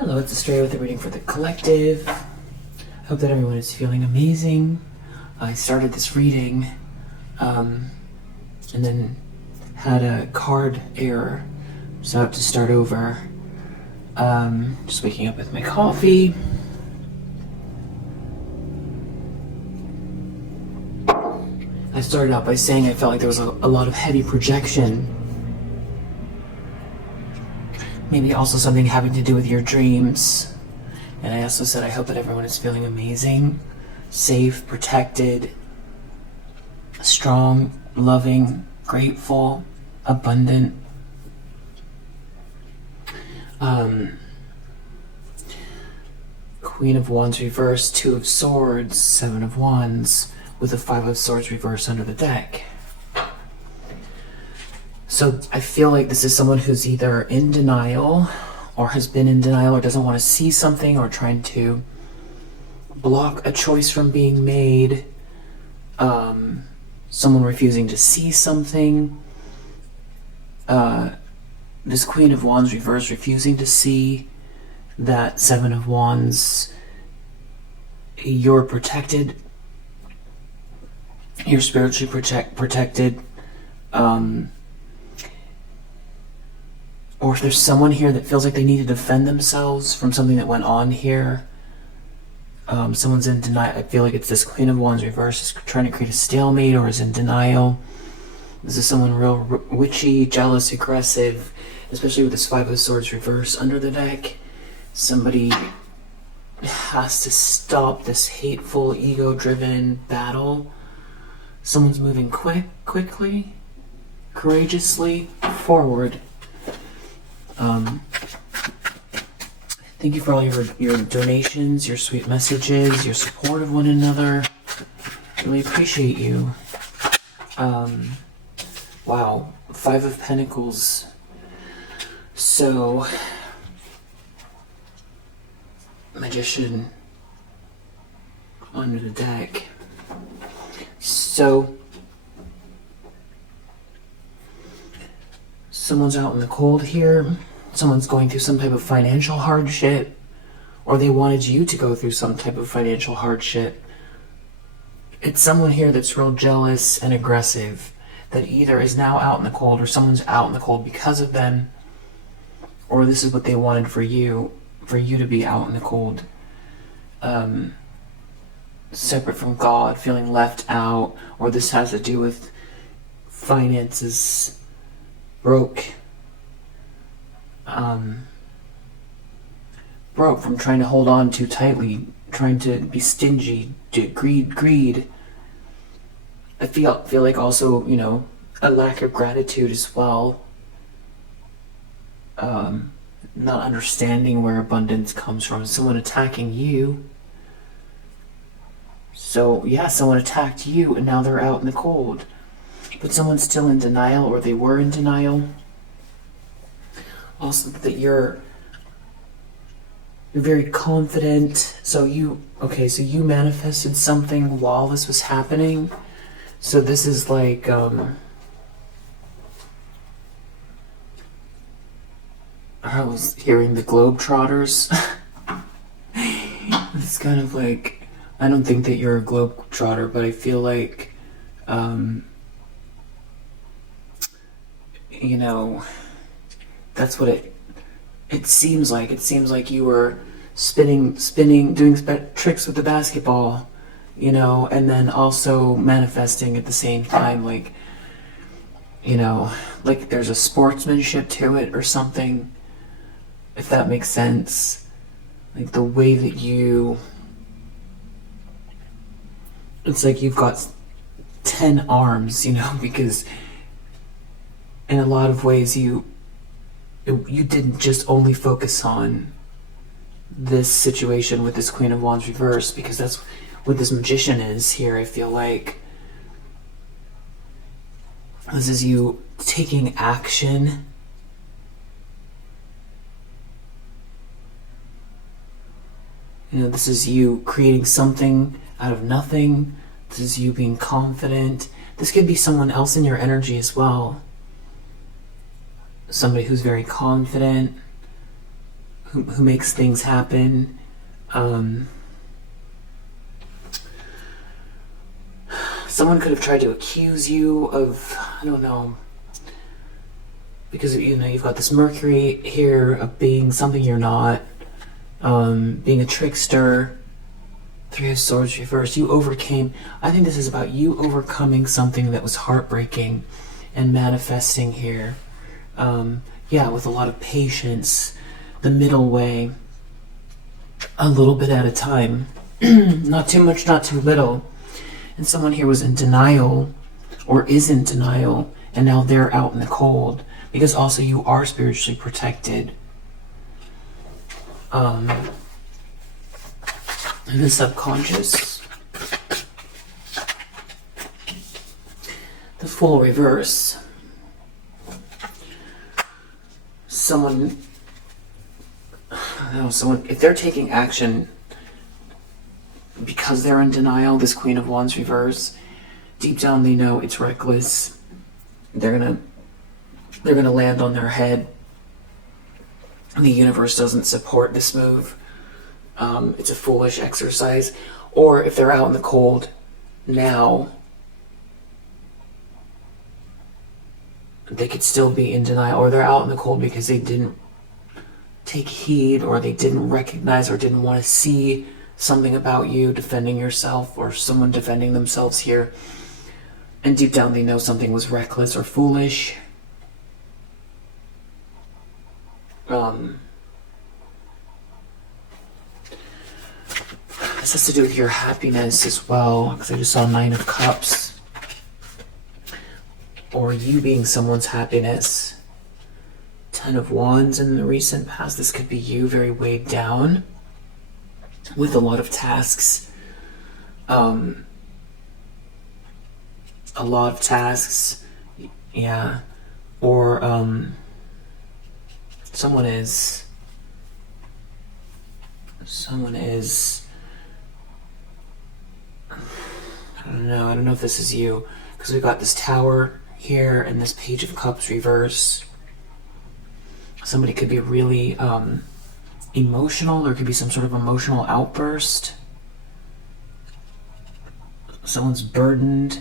Hello, it's Astrea with a reading for the collective. I hope that everyone is feeling amazing. I started this reading and then had a card error, so I have to start over. Just waking up with my coffee. I started out by saying I felt like there was a lot of heavy projection. Maybe also something having to do with your dreams. And I also said I hope that everyone is feeling amazing, safe, protected, strong, loving, grateful, abundant. Queen of Wands reversed, Two of Swords, Seven of Wands, with the Five of Swords reversed under the deck. So I feel like this is someone who's either in denial or has been in denial or doesn't want to see something or trying to block a choice from being made. Someone refusing to see something. This Queen of Wands reversed, refusing to see that Seven of Wands. You're protected. You're spiritually protected. Or if there's someone here that feels like they need to defend themselves from something that went on here. Someone's in denial. I feel like it's this Queen of Wands reverse is trying to create a stalemate or is in denial. This is someone real witchy, jealous, aggressive, especially with this Five of Swords reverse under the deck. Somebody has to stop this hateful, ego-driven battle. Someone's moving quickly, courageously forward. Thank you for all your donations, your sweet messages, your support of one another. Really appreciate you. Wow, Five of Pentacles. So, Magician under the deck. So, someone's out in the cold here. Someone's going through some type of financial hardship, or they wanted you to go through some type of financial hardship. It's someone here that's real jealous and aggressive, that either is now out in the cold or someone's out in the cold because of them, or this is what they wanted for you to be out in the cold. Separate from God, feeling left out, or this has to do with finances, broke from trying to hold on too tightly, trying to be stingy, to greed. I feel like also, a lack of gratitude as well. Not understanding where abundance comes from. Someone attacking you. So, yeah, someone attacked you and now they're out in the cold. But someone's still in denial, or they were in denial. Also, that you're very confident. So you manifested something while this was happening. So this is like, I was hearing the Globetrotters. It's kind of like, I don't think that you're a Globetrotter, but I feel like, that's what it seems like. It seems like you were spinning, doing tricks with the basketball, and then also manifesting at the same time, like there's a sportsmanship to it or something, if that makes sense. Like the way that it's like you've got 10 arms, because in a lot of ways you didn't just only focus on this situation with this Queen of Wands reverse, because that's what this Magician is here. I feel like this is you taking action. This is you creating something out of nothing. This is you being confident. This could be someone else in your energy as well. Somebody who's very confident, who makes things happen. Someone could have tried to accuse you of, I don't know, because you've got this Mercury here of being something you're not, being a trickster. 3 of Swords reversed. You overcame. I think this is about you overcoming something that was heartbreaking and manifesting here. With a lot of patience, the middle way, a little bit at a time. Not too much, not too little. And someone here was in denial, or is in denial, and now they're out in the cold, because also you are spiritually protected. In the subconscious. The Fool reverse. Someone, if they're taking action because they're in denial, this Queen of Wands reverse, deep down they know it's reckless. They're gonna land on their head. The universe doesn't support this move. It's a foolish exercise. Or if they're out in the cold now, they could still be in denial, or they're out in the cold because they didn't take heed, or they didn't recognize, or didn't want to see something about you defending yourself, or someone defending themselves here. And deep down they know something was reckless or foolish. This has to do with your happiness as well, because I just saw 9 of Cups. Or you being someone's happiness. 10 of Wands in the recent past. This could be you very weighed down with a lot of tasks. A lot of tasks. Yeah. Or someone is I don't know if this is you, because we've got this Tower here and this Page of Cups reverse. Somebody could be really emotional. There could be some sort of emotional outburst. Someone's burdened.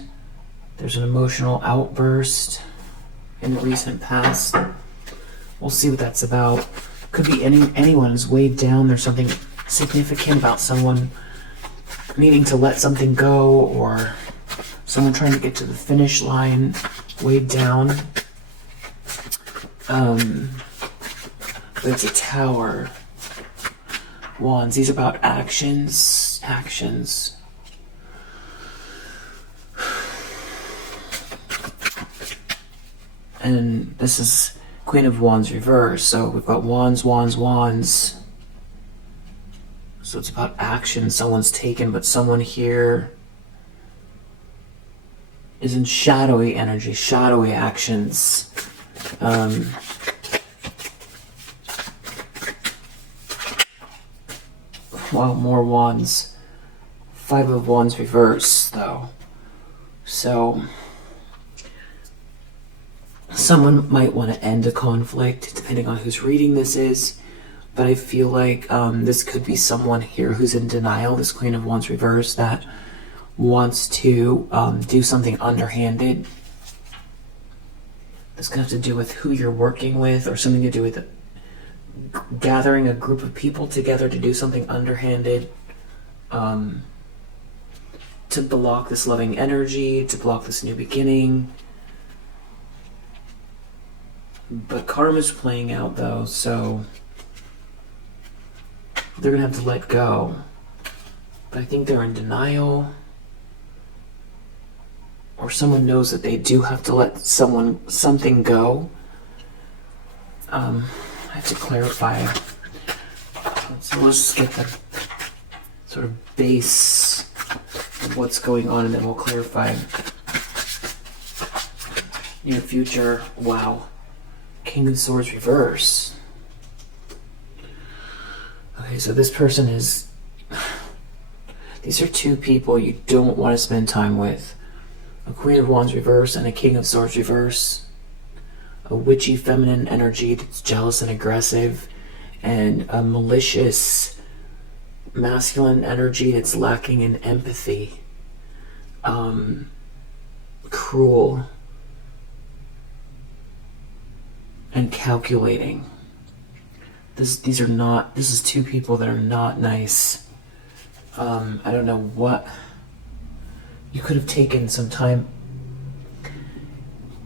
There's an emotional outburst in the recent past. We'll see what that's about. Could be anyone who's weighed down. There's something significant about someone needing to let something go, or someone trying to get to the finish line, weighed down. But it's a Tower. Wands. These are about actions. And this is Queen of Wands reverse. So we've got Wands. So it's about action. Someone's taken, but someone here is in shadowy energy, shadowy actions. Wow, more Wands. 5 of Wands reverse, though. So someone might want to end a conflict, depending on whose reading this is. But I feel like this could be someone here who's in denial, this Queen of Wands reverse, that wants to do something underhanded. This could have to do with who you're working with, or something to do with gathering a group of people together to do something underhanded, to block this loving energy, to block this new beginning. But karma's playing out, though, so they're gonna have to let go. But I think they're in denial, or someone knows that they do have to let something go. I have to clarify. So let's just get the sort of base of what's going on, and then we'll clarify. Near future. Wow. King of Swords reverse. Okay, so this person is... These are 2 people you don't want to spend time with. A Queen of Wands reverse and a King of Swords reverse. A witchy feminine energy that's jealous and aggressive. and a malicious masculine energy that's lacking in empathy, cruel, and calculating. This is two people that are not nice. I don't know what. You could have taken some time.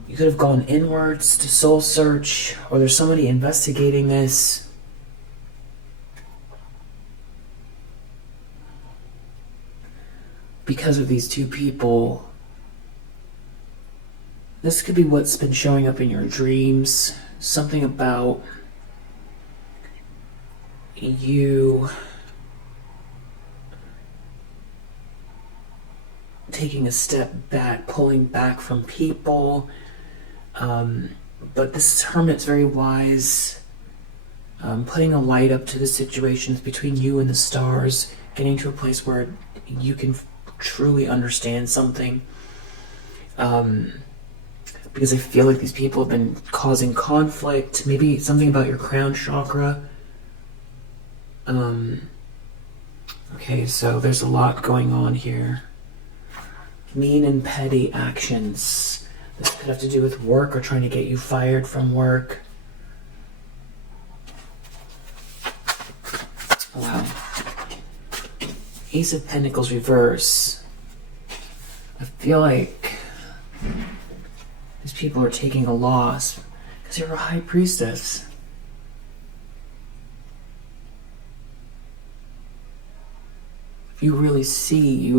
You could have gone inwards to soul search, or there's somebody investigating this. Because of these two people, this could be what's been showing up in your dreams. Something about you taking a step back, pulling back from people. But this hermit's very wise, putting a light up to the situations between you and the stars, getting to a place where you can truly understand something. Because I feel like these people have been causing conflict, maybe something about your crown chakra. Okay, so there's a lot going on here. Mean and petty actions. This could have to do with work or trying to get you fired from work. Wow. Ace of Pentacles reverse. I feel like these people are taking a loss because you're a high priestess. If you really see,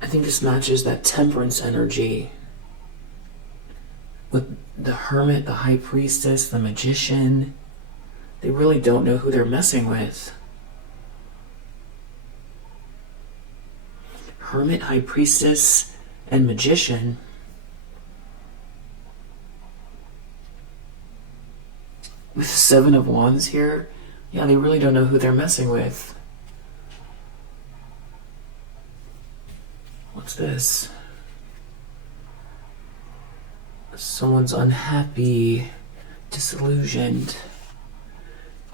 I think this matches that temperance energy with the hermit, the high priestess, the magician. They really don't know who they're messing with. Hermit, high priestess, and magician. With Seven of Wands here, yeah, they really don't know who they're messing with. What's this? Someone's unhappy, disillusioned.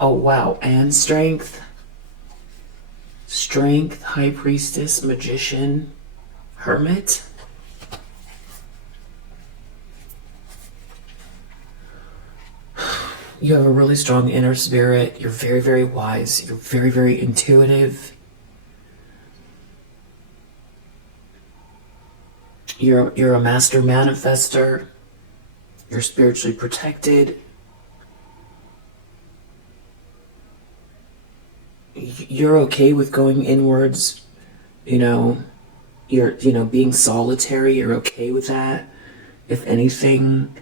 Oh, wow, and strength. Strength, high priestess, magician, hermit. You have a really strong inner spirit. You're very, very wise. You're very, very intuitive. You're a master manifester. You're spiritually protected. You're okay with going inwards. You're being solitary. You're okay with that. If anything,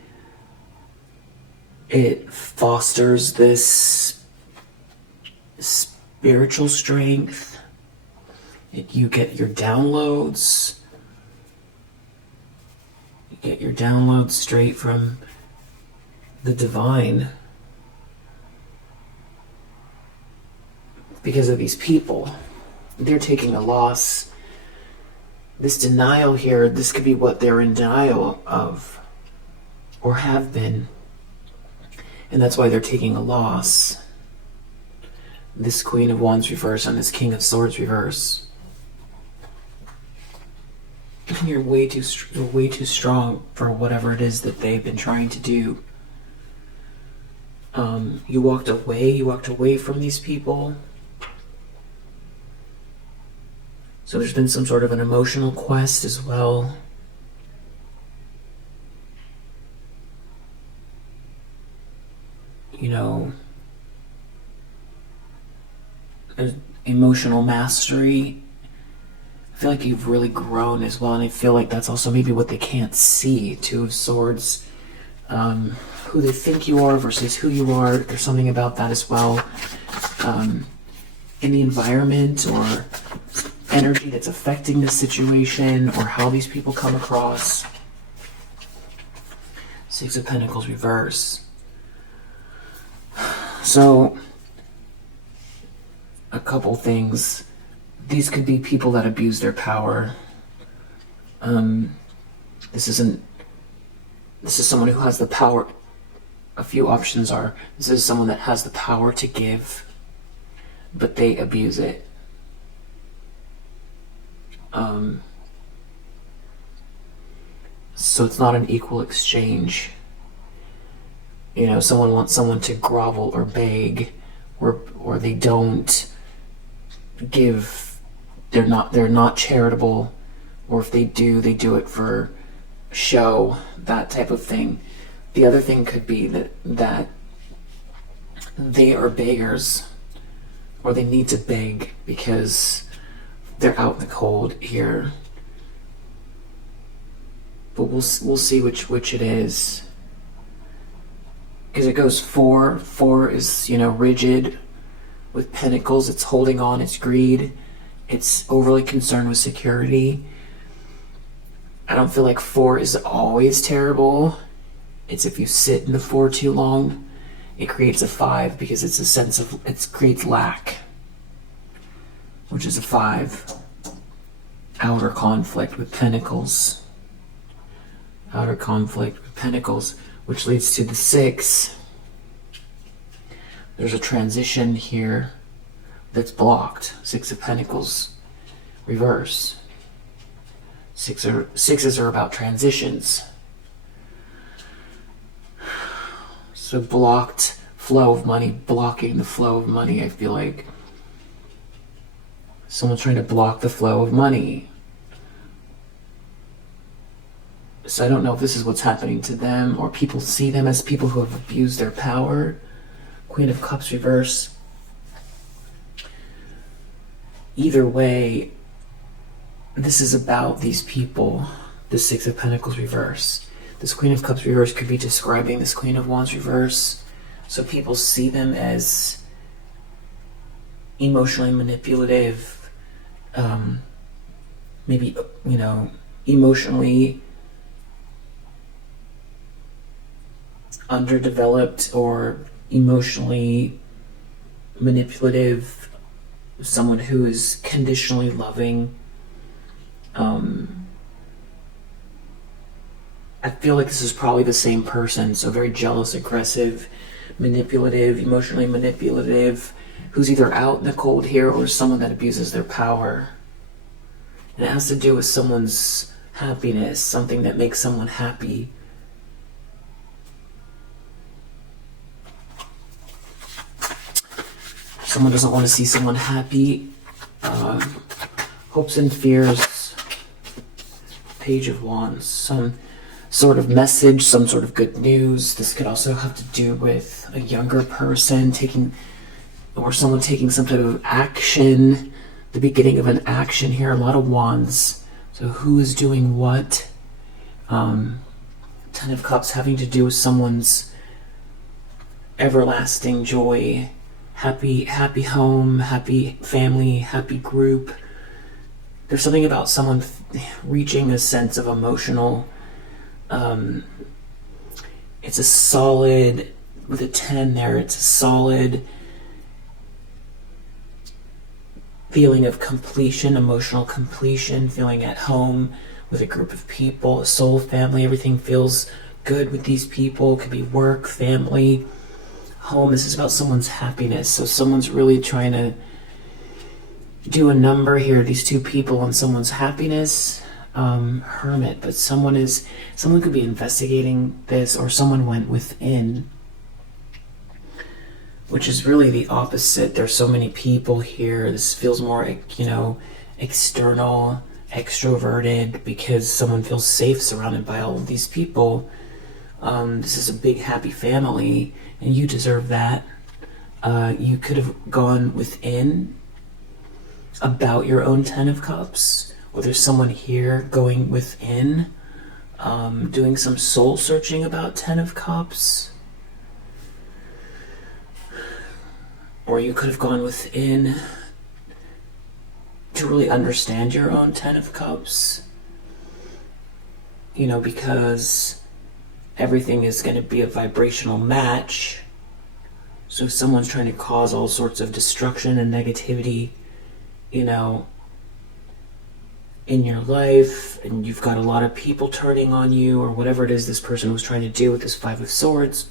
it fosters this spiritual strength. You get your downloads. You get your downloads straight from the divine. Because of these people, they're taking a loss. This denial here, this could be what they're in denial of, or have been. And that's why they're taking a loss. This Queen of Wands reverse and this King of Swords reverse. And you're way too strong for whatever it is that they've been trying to do. You walked away from these people. So there's been some sort of an emotional quest as well. Emotional mastery. I feel like you've really grown as well, and I feel like that's also maybe what they can't see. Two of Swords, who they think you are versus who you are. There's something about that as well. In the environment or energy that's affecting the situation or how these people come across. Six of Pentacles reverse. So, a couple things. These could be people that abuse their power. This is someone who has the power a few options are, this is someone that has the power to give, but they abuse it. So it's not an equal exchange. You know, someone wants someone to grovel or beg, or they don't give. They're not charitable, or if they do, they do it for show, that type of thing. The other thing could be that they are beggars, or they need to beg because they're out in the cold here. But we'll see which it is, because it goes 4. 4 is, you know, rigid with pentacles. It's holding on. It's greed. It's overly concerned with security. I don't feel like 4 is always terrible. It's if you sit in the 4 too long, it creates a 5, because it's a sense of, it creates lack, which is a 5. Outer conflict with pentacles. Outer conflict with pentacles, which leads to the 6. There's a transition here that's blocked. 6 of Pentacles, reverse. Sixes are about transitions. So blocked flow of money, blocking the flow of money. I feel like someone's trying to block the flow of money. So I don't know if this is what's happening to them, or people see them as people who have abused their power. Queen of Cups reverse. Either way, this is about these people. The 6 of Pentacles reverse. This Queen of Cups reverse could be describing this Queen of Wands reverse. So people see them as emotionally manipulative, maybe, you know, emotionally underdeveloped or emotionally manipulative, someone who is conditionally loving. I feel like this is probably the same person, so very jealous, aggressive, manipulative, emotionally manipulative, who's either out in the cold here or someone that abuses their power. And it has to do with someone's happiness, something that makes someone happy. Someone doesn't want to see someone happy. Hopes and fears. Page of Wands. Some sort of message, some sort of good news. This could also have to do with a younger person or someone taking some type of action. The beginning of an action here. A lot of Wands. So who is doing what? 10 of Cups having to do with someone's everlasting joy. Happy home, happy family, happy group. There's something about someone reaching a sense of emotional, it's a solid, with a 10 there, it's a solid feeling of completion, emotional completion, feeling at home with a group of people, a soul family. Everything feels good with these people. It could be work, family, home. This is about someone's happiness. So someone's really trying to do a number here, these two people, on someone's happiness. Hermit, but someone could be investigating this, or someone went within, which is really the opposite. There's so many people here. This feels more, you know, external, extroverted, because someone feels safe surrounded by all of these people. This is a big happy family, and you deserve that. You could have gone within about your own 10 of Cups, or there's someone here going within, doing some soul searching about 10 of Cups. Or you could have gone within to really understand your own 10 of Cups. You know, because everything is going to be a vibrational match. So if someone's trying to cause all sorts of destruction and negativity, you know, in your life, and you've got a lot of people turning on you, or whatever it is this person was trying to do with this 5 of Swords,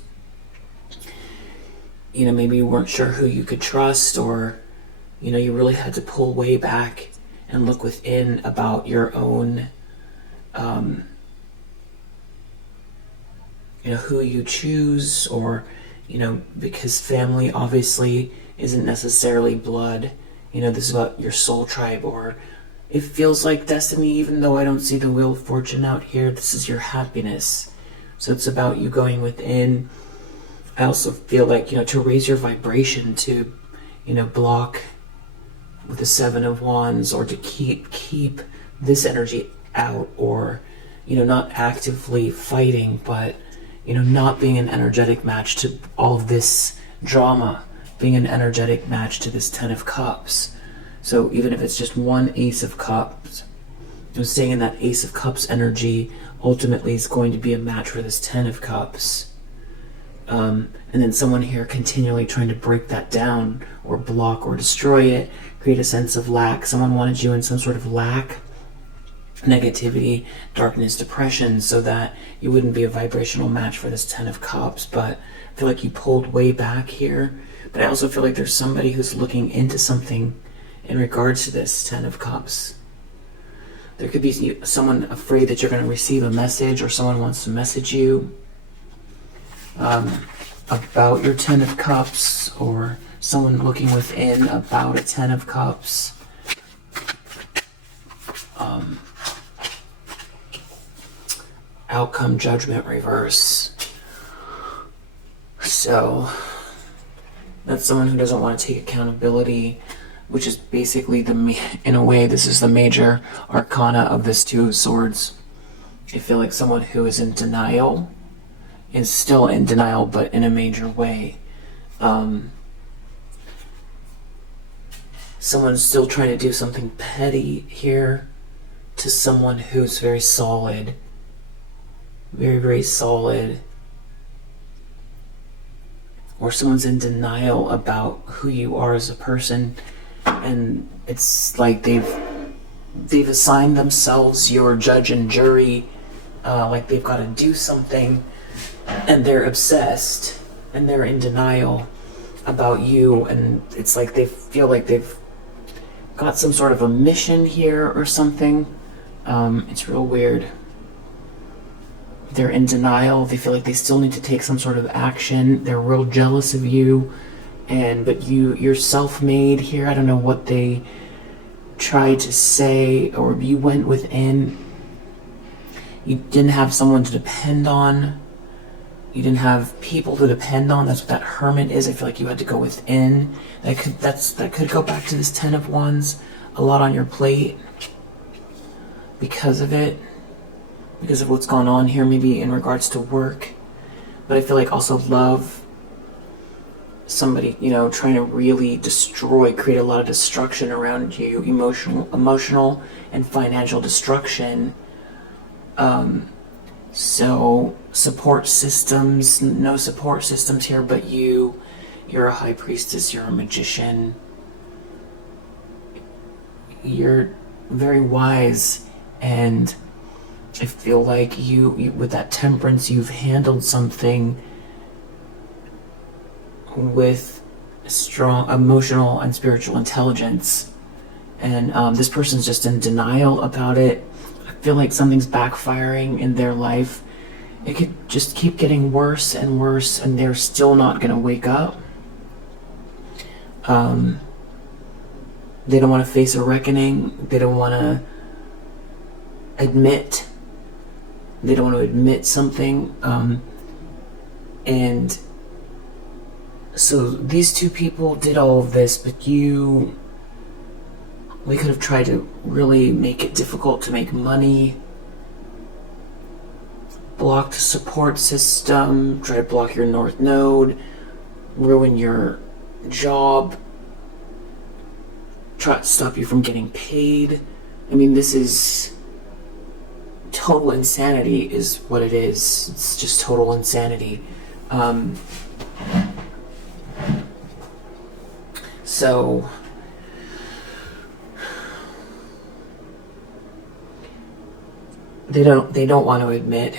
maybe you weren't sure who you could trust, or, you really had to pull way back and look within about your own, who you choose, or, because family obviously isn't necessarily blood. This is about your soul tribe, or it feels like destiny, even though I don't see the wheel of fortune out here. This is your happiness. So it's about you going within. I also feel like, to raise your vibration, to, block with the Seven of Wands, or to keep this energy out, or, not actively fighting, but, not being an energetic match to all of this drama, being an energetic match to this Ten of Cups. So even if it's just one Ace of Cups, staying in that Ace of Cups energy ultimately is going to be a match for this Ten of Cups. And then someone here continually trying to break that down, or block, or destroy it, create a sense of lack. Someone wanted you in some sort of lack, negativity, darkness, depression, so that you wouldn't be a vibrational match for this Ten of Cups. But I feel like you pulled way back here. But I also feel like there's somebody who's looking into something in regards to this Ten of Cups. There could be someone afraid that you're going to receive a message, or someone wants to message you about your Ten of Cups, or someone looking within about a Ten of Cups. Outcome, Judgment, reverse. So that's someone who doesn't want to take accountability, which is basically in a way, this is the major arcana of this Two of Swords. I feel like someone who is in denial is still in denial, but in a major way. Someone's still trying to do something petty here to someone who's very solid. Very, very solid. Or someone's in denial about who you are as a person, and it's like they've assigned themselves your judge and jury, like they've got to do something, and they're obsessed, and they're in denial about you, and it's like they feel like they've got some sort of a mission here or something. It's real weird. They're in denial. They feel like they still need to take some sort of action. They're real jealous of you, but you're self-made here. I don't know what they tried to say, or you went within. You didn't have someone to depend on. You didn't have people to depend on. That's what that Hermit is. I feel like you had to go within. That could go back to this Ten of Wands. A lot on your plate because of it. Because of what's gone on here, maybe in regards to work. But I feel like also love. Somebody, trying to really create a lot of destruction around you. Emotional and financial destruction. So, support systems, no support systems here, but you're a high priestess, you're a magician. You're very wise, and I feel like you with that temperance, you've handled something with strong emotional and spiritual intelligence, and this person's just in denial about it. I feel like something's backfiring in their life. It could just keep getting worse and worse, and they're still not going to wake up. They don't want to face a reckoning. They don't want to admit. They don't want to admit something. And so these two people did all of this, but we could have tried to really make it difficult to make money. Blocked support system, try to block your North Node, ruin your job, try to stop you from getting paid. I mean, this is total insanity is what it is. It's just total insanity. So they don't want to admit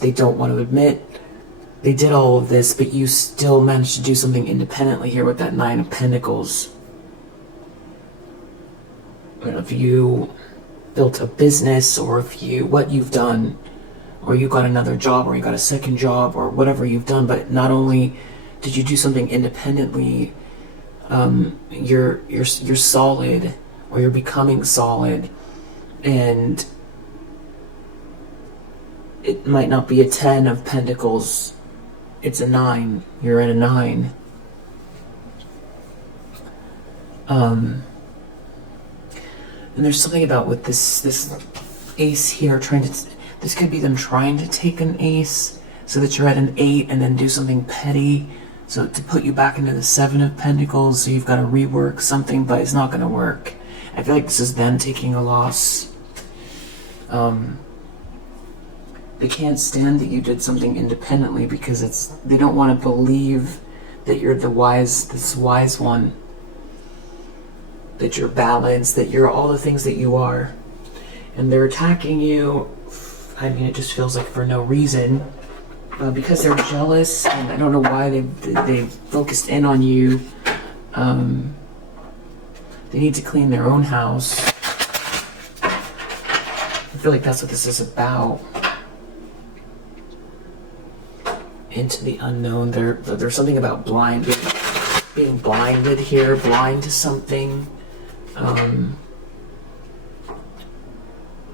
they don't want to admit they did all of this, but you still managed to do something independently here with that Nine of Pentacles. And if you built a business, or if you, what you've done, or you got another job, or you got a second job, or whatever you've done, but not only did you do something independently, you're solid, or you're becoming solid, and it might not be a 10 of Pentacles, it's a 9. You're at a 9. And there's something about with this ace here this could be them trying to take an ace so that you're at an 8 and then do something petty, so to put you back into the 7 of Pentacles, so you've got to rework something, but it's not going to work. I feel like this is them taking a loss. They can't stand that you did something independently because they don't want to believe that you're this wise one, that you're balanced, that you're all the things that you are. And they're attacking you, I mean, it just feels like for no reason, because they're jealous, and I don't know why they focused in on you. They need to clean their own house. I feel like that's what this is about. Into the unknown. There's something about being blinded here, blind to something,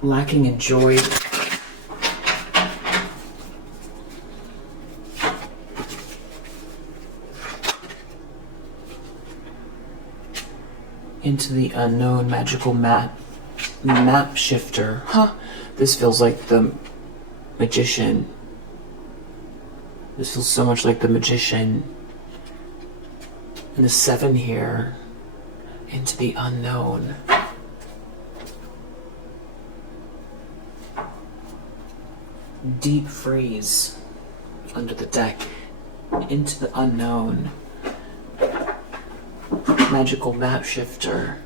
lacking in joy. Into the unknown, magical map shifter. This feels like the Magician. This feels so much like the Magician. And the 7 here. Into the unknown. Deep freeze under the deck. Into the unknown. Magical map shifter.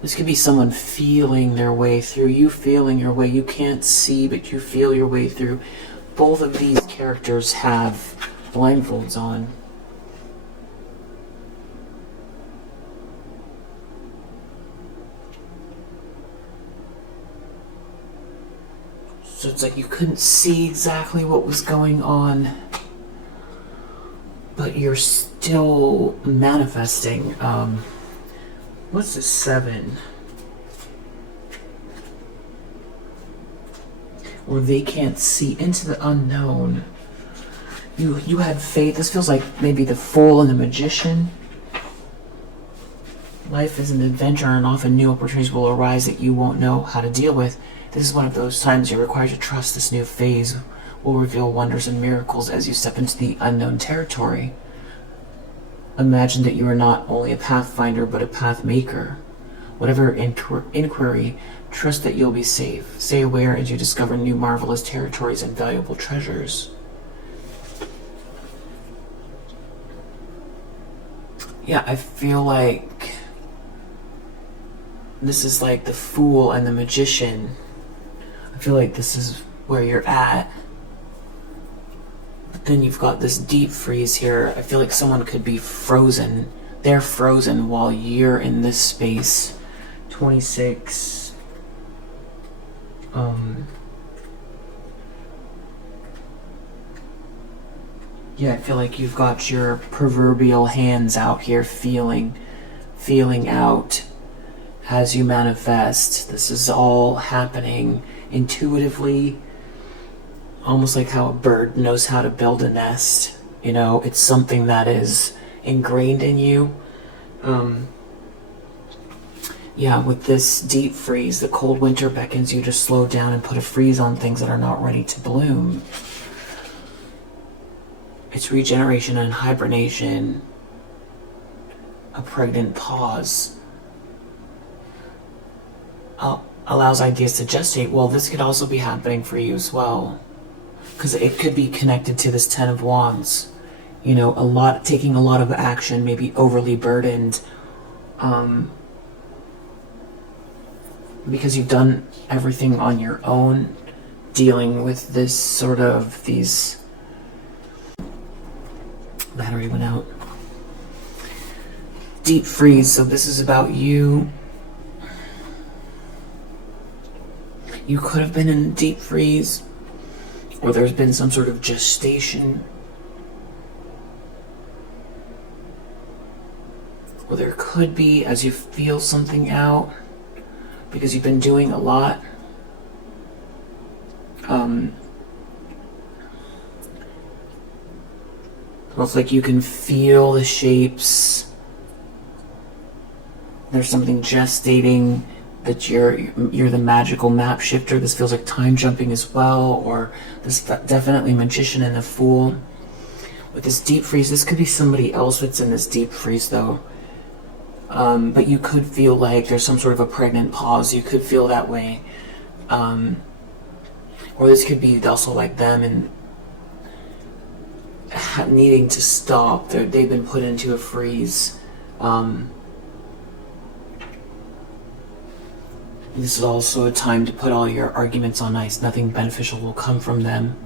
This could be someone feeling their way through. You feeling your way. You can't see, but you feel your way through. Both of these characters have blindfolds on. So it's like you couldn't see exactly what was going on, but you're still manifesting. What's this 7? Or they can't see. Into the unknown. You had faith. This feels like maybe the Fool and the Magician. Life is an adventure, and often new opportunities will arise that you won't know how to deal with. This is one of those times you're required to trust. This new phase will reveal wonders and miracles as you step into the unknown territory. Imagine that you are not only a pathfinder, but a path maker. Whatever inquiry, trust that you'll be safe. Stay aware as you discover new marvelous territories and valuable treasures. Yeah, I feel like this is like the Fool and the Magician. I feel like this is where you're at. But then you've got this deep freeze here. I feel like someone could be frozen. They're frozen while you're in this space. 26. Yeah, I feel like you've got your proverbial hands out here feeling out as you manifest. This is all happening intuitively, almost like how a bird knows how to build a nest. You know, it's something that is ingrained in you. Yeah, with this deep freeze, the cold winter beckons you to slow down and put a freeze on things that are not ready to bloom. It's regeneration and hibernation. A pregnant pause. Allows ideas to gestate. Well, this could also be happening for you as well, because it could be connected to this 10 of Wands. You know, taking a lot of action, maybe overly burdened, because you've done everything on your own, dealing with this sort of these Battery went out. Deep freeze. So this is about you. You could have been in deep freeze, or there's been some sort of gestation, or there could be, as you feel something out, because you've been doing a lot. It's like you can feel the shapes. There's something gestating, that you're the magical map shifter. This feels like time jumping as well, or this definitely magician and the fool. With this deep freeze, this could be somebody else that's in this deep freeze though. But you could feel like there's some sort of a pregnant pause. You could feel that way. Or this could be also like them and needing to stop. They've been put into a freeze. This is also a time to put all your arguments on ice. Nothing beneficial will come from them.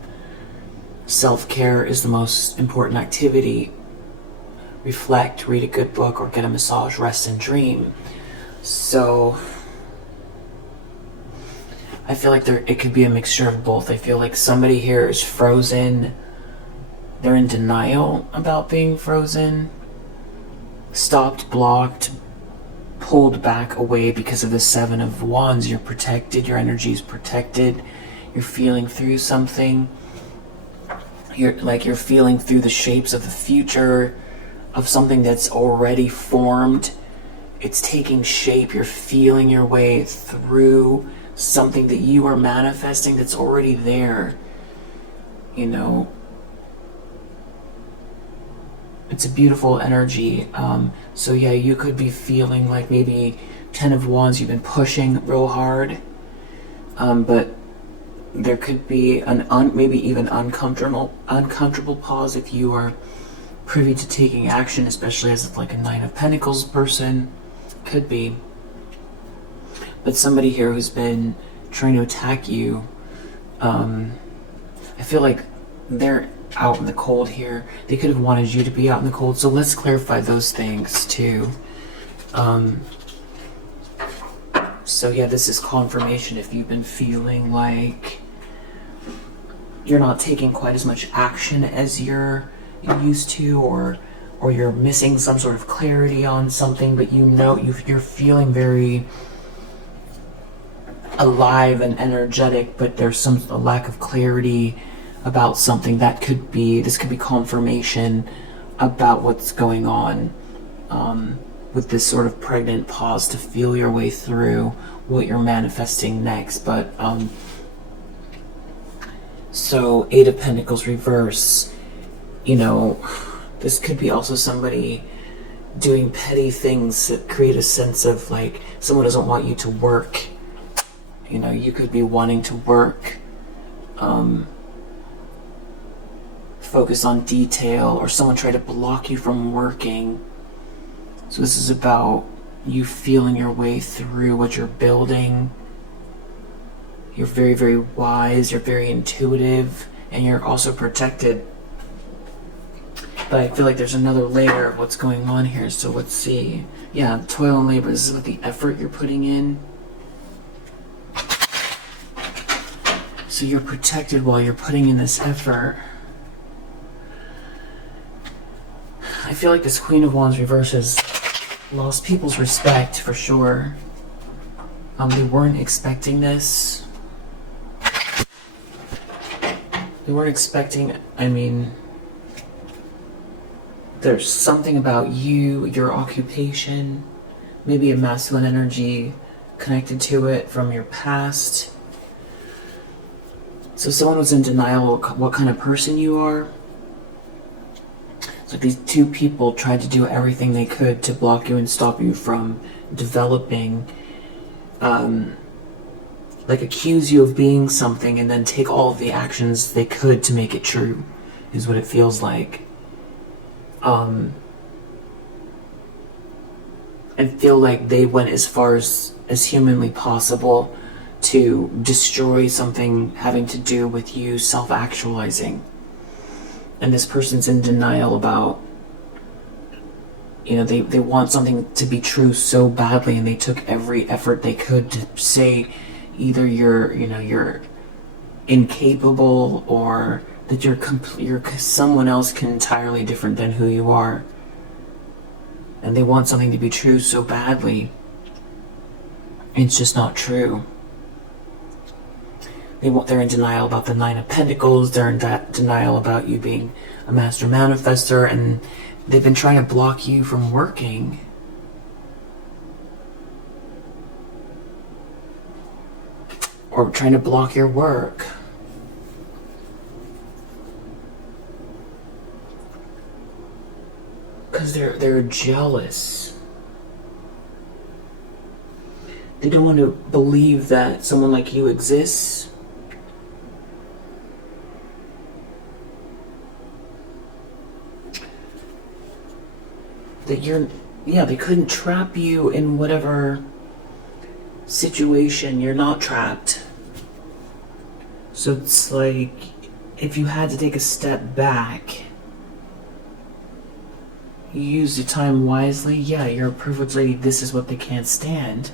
Self-care is the most important activity. Reflect, read a good book, or get a massage, rest, and dream. So I feel like it could be a mixture of both. I feel like somebody here is frozen. They're in denial about being frozen. Stopped, blocked, pulled back away because of the Seven of Wands. You're protected. Your energy is protected. You're feeling through something. You're feeling through the shapes of the future, of something that's already formed. It's taking shape. You're feeling your way through something that you are manifesting that's already there. You know, it's a beautiful energy. So yeah, you could be feeling like maybe 10 of Wands, you've been pushing real hard, but there could be maybe even uncomfortable pause if you are privy to taking action, especially as like a Nine of Pentacles person. Could be. But somebody here who's been trying to attack you, I feel like they're out in the cold here. They could have wanted you to be out in the cold. So let's clarify those things too. So yeah, this is confirmation if you've been feeling like you're not taking quite as much action as you're used to, or you're missing some sort of clarity on something, but you're feeling very alive and energetic, but there's a lack of clarity about something. This could be confirmation about what's going on, with this sort of pregnant pause to feel your way through what you're manifesting next. But so Eight of Pentacles reverse, this could be also somebody doing petty things that create a sense of like someone doesn't want you to work. You could be wanting to work, focus on detail, or someone try to block you from working. So this is about you feeling your way through what you're building. You're very, very wise, you're very intuitive, and you're also protected. But I feel like there's another layer of what's going on here, so let's see. Yeah, toil and labor, this is with the effort you're putting in. So you're protected while you're putting in this effort. I feel like this Queen of Wands reverse has lost people's respect for sure. They weren't expecting this. They weren't expecting, there's something about you, your occupation, maybe a masculine energy connected to it from your past. So someone was in denial what kind of person you are. So these two people tried to do everything they could to block you and stop you from developing, like accuse you of being something and then take all of the actions they could to make it true, is what it feels like. And feel like they went as far as humanly possible to destroy something having to do with you self-actualizing. And this person's in denial about they want something to be true so badly, and they took every effort they could to say either you're incapable, or that you're someone else entirely different than who you are. And they want something to be true so badly. It's just not true. They're in denial about the Nine of Pentacles. They're in denial about you being a master manifester, and they've been trying to block you from working. Or trying to block your work. Because they're jealous. They don't want to believe that someone like you exists. That they couldn't trap you in whatever situation. You're not trapped. So it's like, if you had to take a step back, you use your time wisely. Yeah, you're a privileged lady. This is what they can't stand.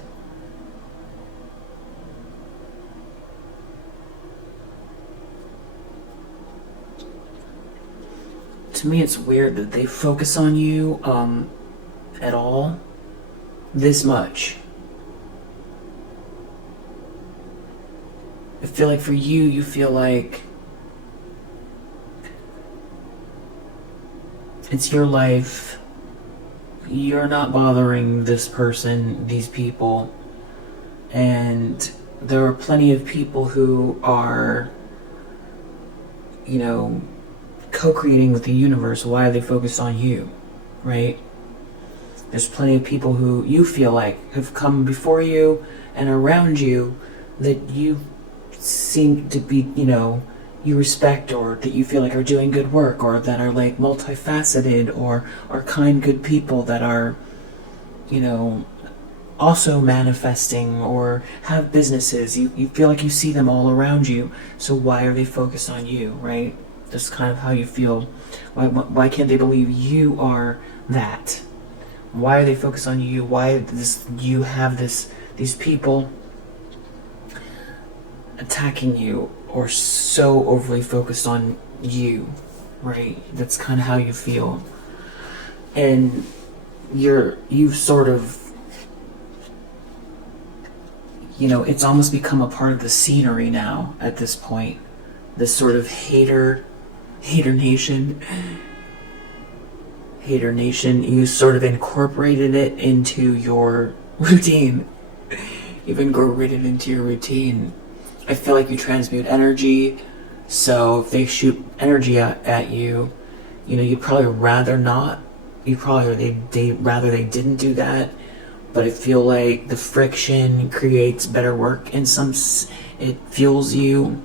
To me, it's weird that they focus on you at all this much. I feel like for you, you feel like it's your life. You're not bothering this person, these people. And there are plenty of people who are, co-creating with the universe. Why are they focused on you, right? There's plenty of people who you feel like have come before you and around you that you seem to be, you respect, or that you feel like are doing good work, or that are like multifaceted, or are kind, good people that are, also manifesting or have businesses. You feel like you see them all around you. So why are they focused on you, right? That's kind of how you feel. Why can't they believe you are that? Why are they focused on you? Why you have these people attacking you, or so overly focused on you, right? That's kind of how you feel. And you've sort of, it's almost become a part of the scenery now at this point. This sort of hater nation, you sort of incorporated it into your routine. You've incorporated it into your routine. I feel like you transmute energy, so if they shoot energy at you, you'd probably rather not. They rather they didn't do that. But I feel like the friction creates better work in some. It fuels you.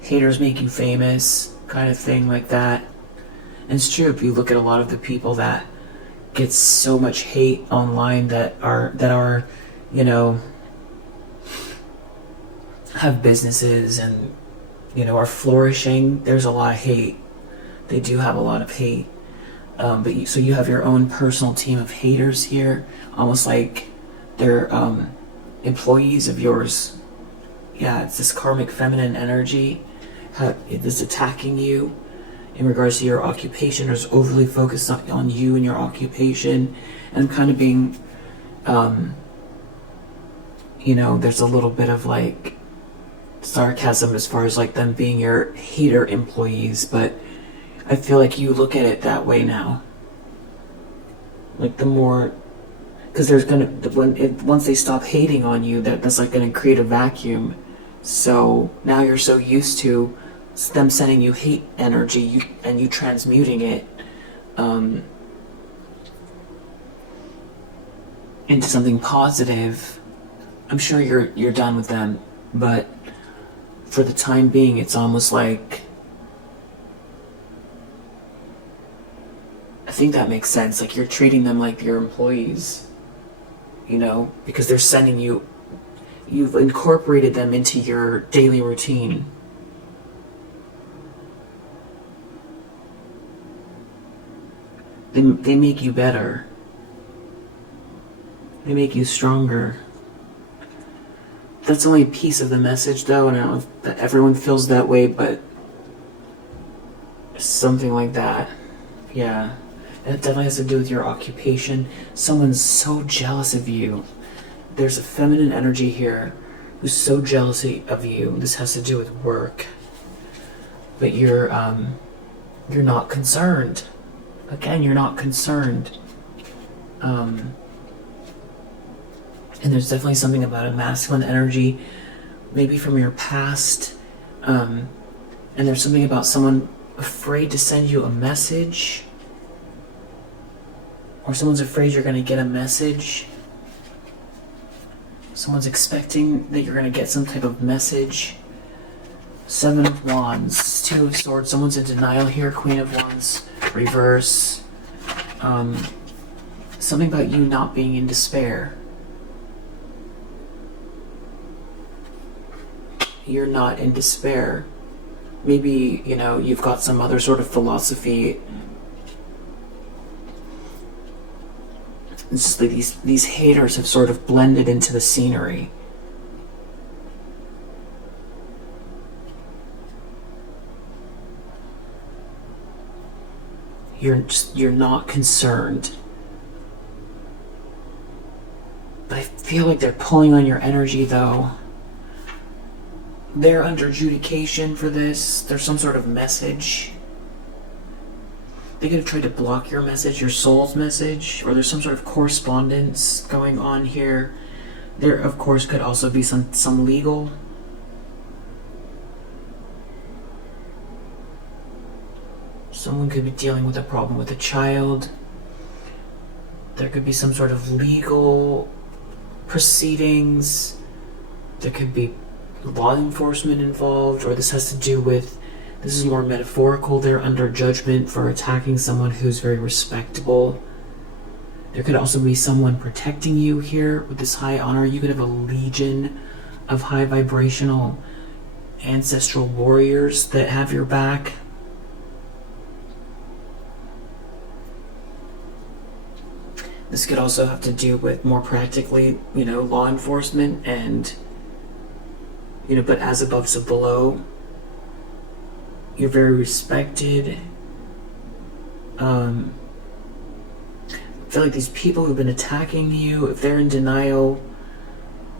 Haters make you famous, kind of thing like that. And it's true, if you look at a lot of the people that get so much hate online that are have businesses and are flourishing, there's a lot of hate. They do have a lot of hate. So you have your own personal team of haters here, almost like they're employees of yours. Yeah, it's this karmic feminine energy. It is attacking you in regards to your occupation, or is overly focused on you and your occupation, and kind of being, there's a little bit of like sarcasm as far as like them being your hater employees, but I feel like you look at it that way now. Like the more, because once they stop hating on you, that's like going to create a vacuum. So now you're so used to them sending you hate energy, and you transmuting it into something positive. I'm sure you're done with them, but for the time being, it's almost like, I think that makes sense. Like you're treating them like your employees, because they're sending you. You've incorporated them into your daily routine. They make you better. They make you stronger. That's only a piece of the message, though, and I don't know if that everyone feels that way, but something like that. Yeah. And it definitely has to do with your occupation. Someone's so jealous of you. There's a feminine energy here who's so jealous of you. This has to do with work. But you're not concerned. Again, you're not concerned. And there's definitely something about a masculine energy, maybe from your past. And there's something about someone afraid to send you a message. Or someone's afraid you're going to get a message. Someone's expecting that you're going to get some type of message. 7 of Wands, 2 of Swords. Someone's in denial here. Queen of Wands, reverse. Something about you not being in despair. You're not in despair. Maybe, you've got some other sort of philosophy. It's just like these haters have sort of blended into the scenery. You're not concerned. But I feel like they're pulling on your energy, though. They're under adjudication for this. There's some sort of message. They could have tried to block your message, your soul's message, or there's some sort of correspondence going on here. There, of course, could also be some legal. Someone could be dealing with a problem with a child. There could be some sort of legal proceedings. There could be law enforcement involved, or this has to do with, this is more metaphorical, they're under judgment for attacking someone who's very respectable. There could also be someone protecting you here with this high honor. You could have a legion of high vibrational ancestral warriors that have your back. This could also have to do with, more practically, law enforcement and but as above, so below. You're very respected. I feel like these people who've been attacking you, if they're in denial,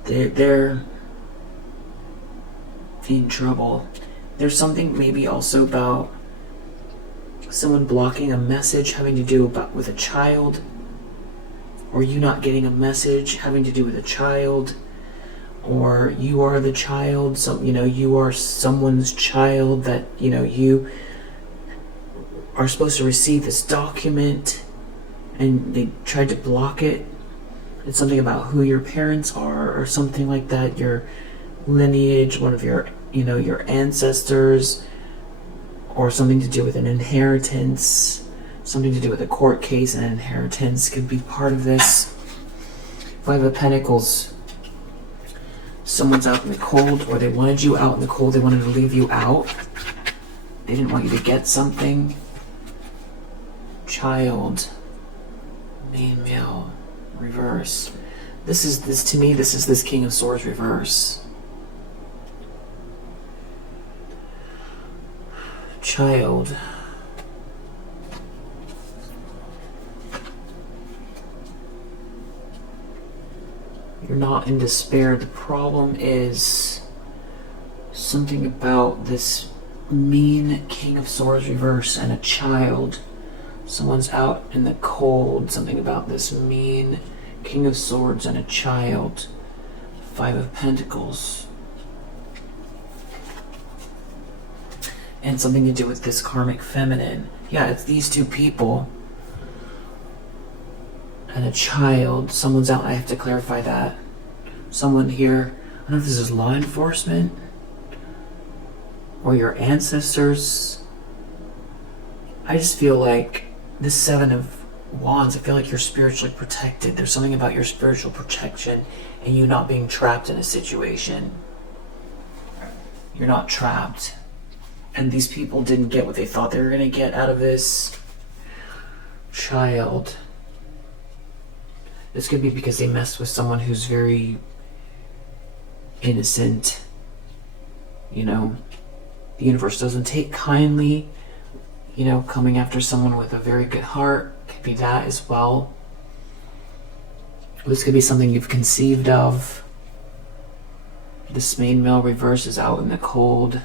they're in trouble. There's something maybe also about someone blocking a message having to do with a child, or you not getting a message having to do with a child. Or you are the child, so you are someone's child that you are supposed to receive this document, and they tried to block it. It's something about who your parents are, or something like that. Your lineage, one of your your ancestors, or something to do with an inheritance, something to do with a court case. And an inheritance could be part of this. 5 of Pentacles. Someone's out in the cold, or they wanted you out in the cold. They wanted to leave you out. They didn't want you to get something. Child. Main male. Reverse. This is this King of Swords reverse. Child. You're not in despair. The problem is something about this mean King of Swords reverse and a child. Someone's out in the cold. Something about this mean King of Swords and a child. 5 of Pentacles. And something to do with this karmic feminine. Yeah, it's these two people. And a child. Someone's out. I have to clarify that. Someone here. I don't know if this is law enforcement or your ancestors. I just feel like this 7 of Wands, I feel like you're spiritually protected. There's something about your spiritual protection and you not being trapped in a situation. You're not trapped. And these people didn't get what they thought they were going to get out of this. child. This could be because they messed with someone who's very innocent. You know, the universe doesn't take kindly, you know, coming after someone with a very good heart. Could be that as well. This could be something you've conceived of. This main male reverse is out in the cold.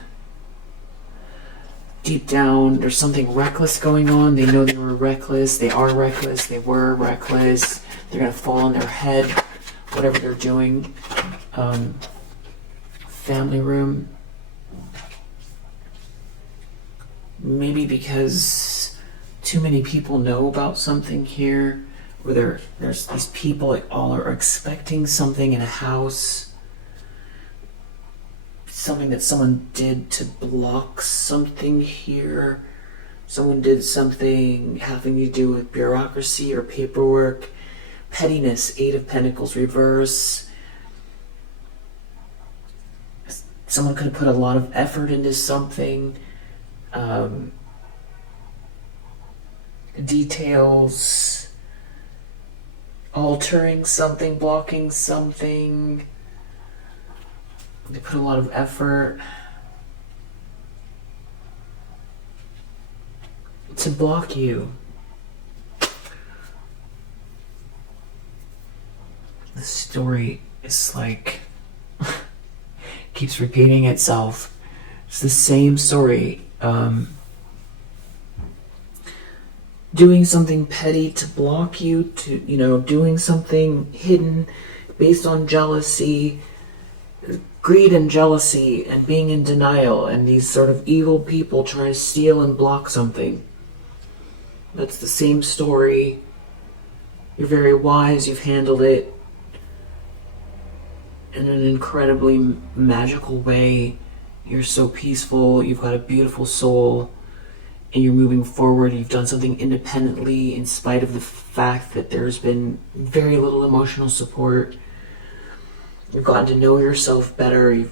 Deep down, there's something reckless going on. They know they were reckless. They are reckless. They were reckless. They're going to fall on their head, whatever they're doing. Family room. Maybe because too many people know about something here. Where there's these people that all are expecting something in a house. Something that someone did to block something here. Someone did something having to do with bureaucracy or paperwork. Pettiness, 8 of Pentacles reverse. Someone could have put a lot of effort into something. Details. Altering something, blocking something. They put a lot of effort to block you. The story is like keeps repeating itself. It's the same story. Doing something petty to block you, to, you know, doing something hidden based on jealousy, greed and jealousy, and being in denial, and these sort of evil people try to steal and block something. That's the same story. You're very wise, you've handled it in an incredibly magical way. You're so peaceful, you've got a beautiful soul, and you're moving forward. You've done something independently in spite of the fact that there's been very little emotional support. You've gotten to know yourself better.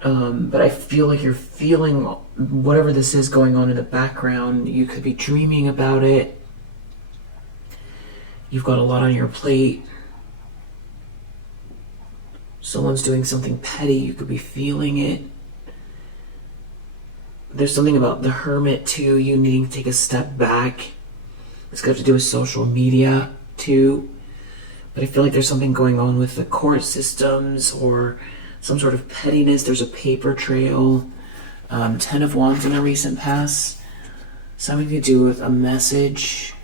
But I feel like you're feeling whatever this is going on in the background. You could be dreaming about it. You've got a lot on your plate. Someone's doing something petty. You could be feeling it. There's something about the Hermit too. You needing to take a step back. It's got to do with social media too. But I feel like there's something going on with the court systems or some sort of pettiness. There's a paper trail. 10 of Wands in a recent past. Something to do with a message.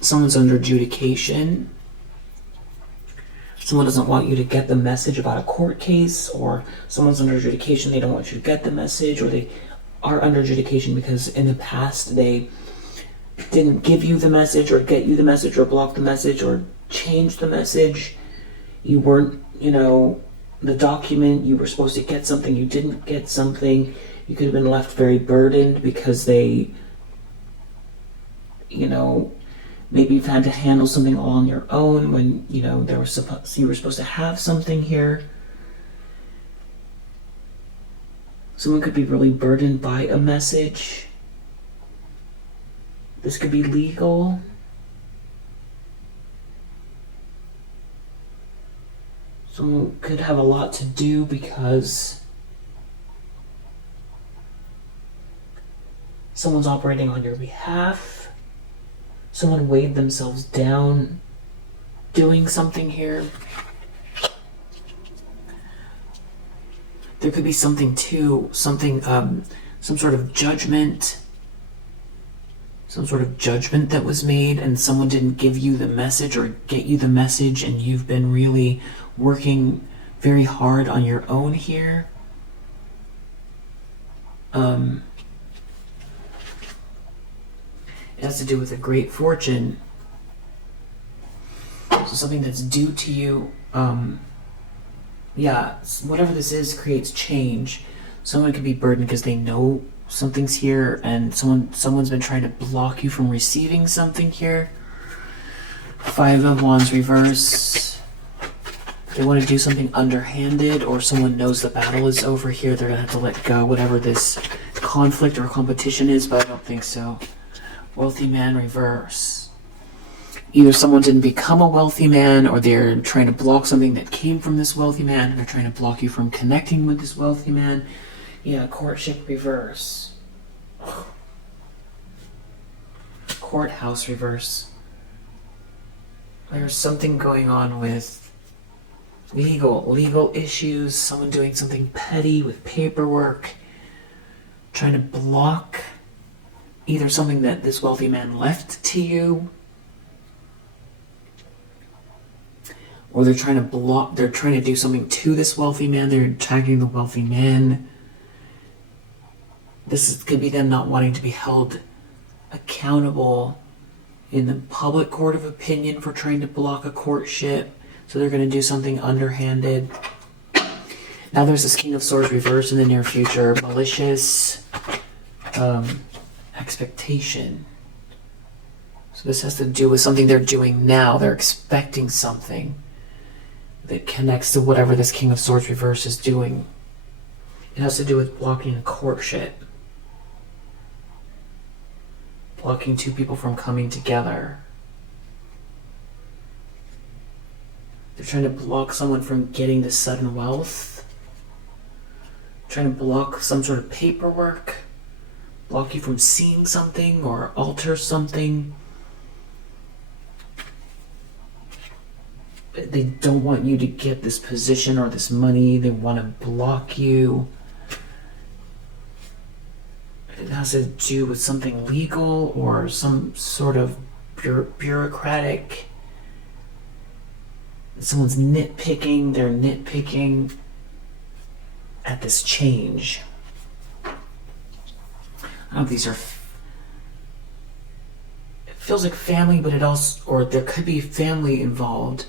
Someone's under adjudication. Someone doesn't want you to get the message about a court case, or someone's under adjudication, they don't want you to get the message, or they are under adjudication because in the past they didn't give you the message or get you the message or block the message or change the message. You weren't, the document, you were supposed to get something, you didn't get something. You could have been left very burdened because they, maybe you've had to handle something all on your own when, you were supposed to have something here. Someone could be really burdened by a message. This could be legal. Someone could have a lot to do because someone's operating on your behalf. Someone weighed themselves down doing something here. There could be something too, some sort of judgment. Some sort of judgment that was made and someone didn't give you the message or get you the message, and you've been really working very hard on your own here. It has to do with a great fortune. So something that's due to you. Whatever this is creates change. Someone could be burdened because they know something's here and someone's been trying to block you from receiving something here. 5 of Wands reverse. They want to do something underhanded, or someone knows the battle is over here. They're going to have to let go whatever this conflict or competition is, but I don't think so. Wealthy man reverse. Either someone didn't become a wealthy man, or they're trying to block something that came from this wealthy man, and they're trying to block you from connecting with this wealthy man. Yeah, courtship reverse. Courthouse reverse. There's something going on with legal issues, someone doing something petty with paperwork, trying to block either something that this wealthy man left to you, or they're trying to do something to this wealthy man. They're attacking the wealthy man. Could be them not wanting to be held accountable in the public court of opinion for trying to block a courtship. So they're going to do something underhanded. Now there's this King of Swords reverse in the near future. Malicious expectation. So this has to do with something they're doing now. They're expecting something that connects to whatever this King of Swords reverse is doing. It has to do with blocking a courtship. Blocking two people from coming together. They're trying to block someone from getting the sudden wealth. Trying to block some sort of paperwork. Block you from seeing something or alter something. They don't want you to get this position or this money. They want to block you. It has to do with something legal or some sort of bureaucratic. Someone's nitpicking. They're nitpicking at this change. I don't know if these are... It feels like family, but it also... Or there could be family involved.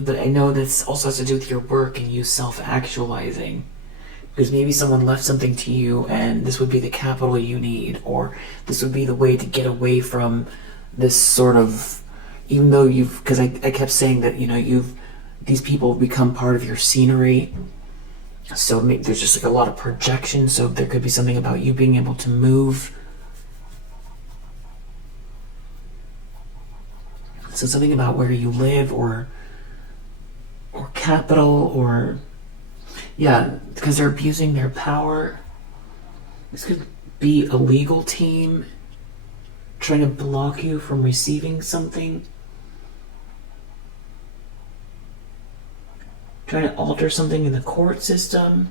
But I know this also has to do with your work and you self-actualizing. Because maybe someone left something to you and this would be the capital you need. Or this would be the way to get away from this sort of... Even though you've... Because I kept saying that, you know, these people become part of your scenery. So maybe there's just like a lot of projection. So there could be something about you being able to move. So something about where you live or capital or... Yeah, because they're abusing their power. This could be a legal team trying to block you from receiving something. Trying to alter something in the court system.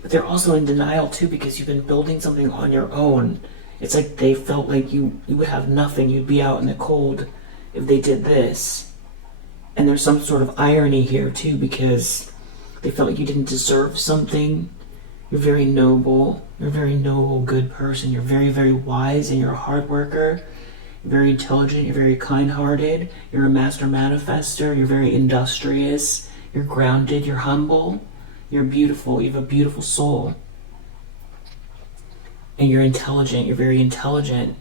But they're also in denial too because you've been building something on your own. It's like they felt like you would have nothing. You'd be out in the cold if they did this. And there's some sort of irony here too because they felt like you didn't deserve something. You're very noble. You're a very noble, good person. You're very, very wise and you're a hard worker. You're very intelligent. You're very kind-hearted. You're a master manifester. You're very industrious. You're grounded. You're humble. You're beautiful. You have a beautiful soul. And you're intelligent. You're very intelligent.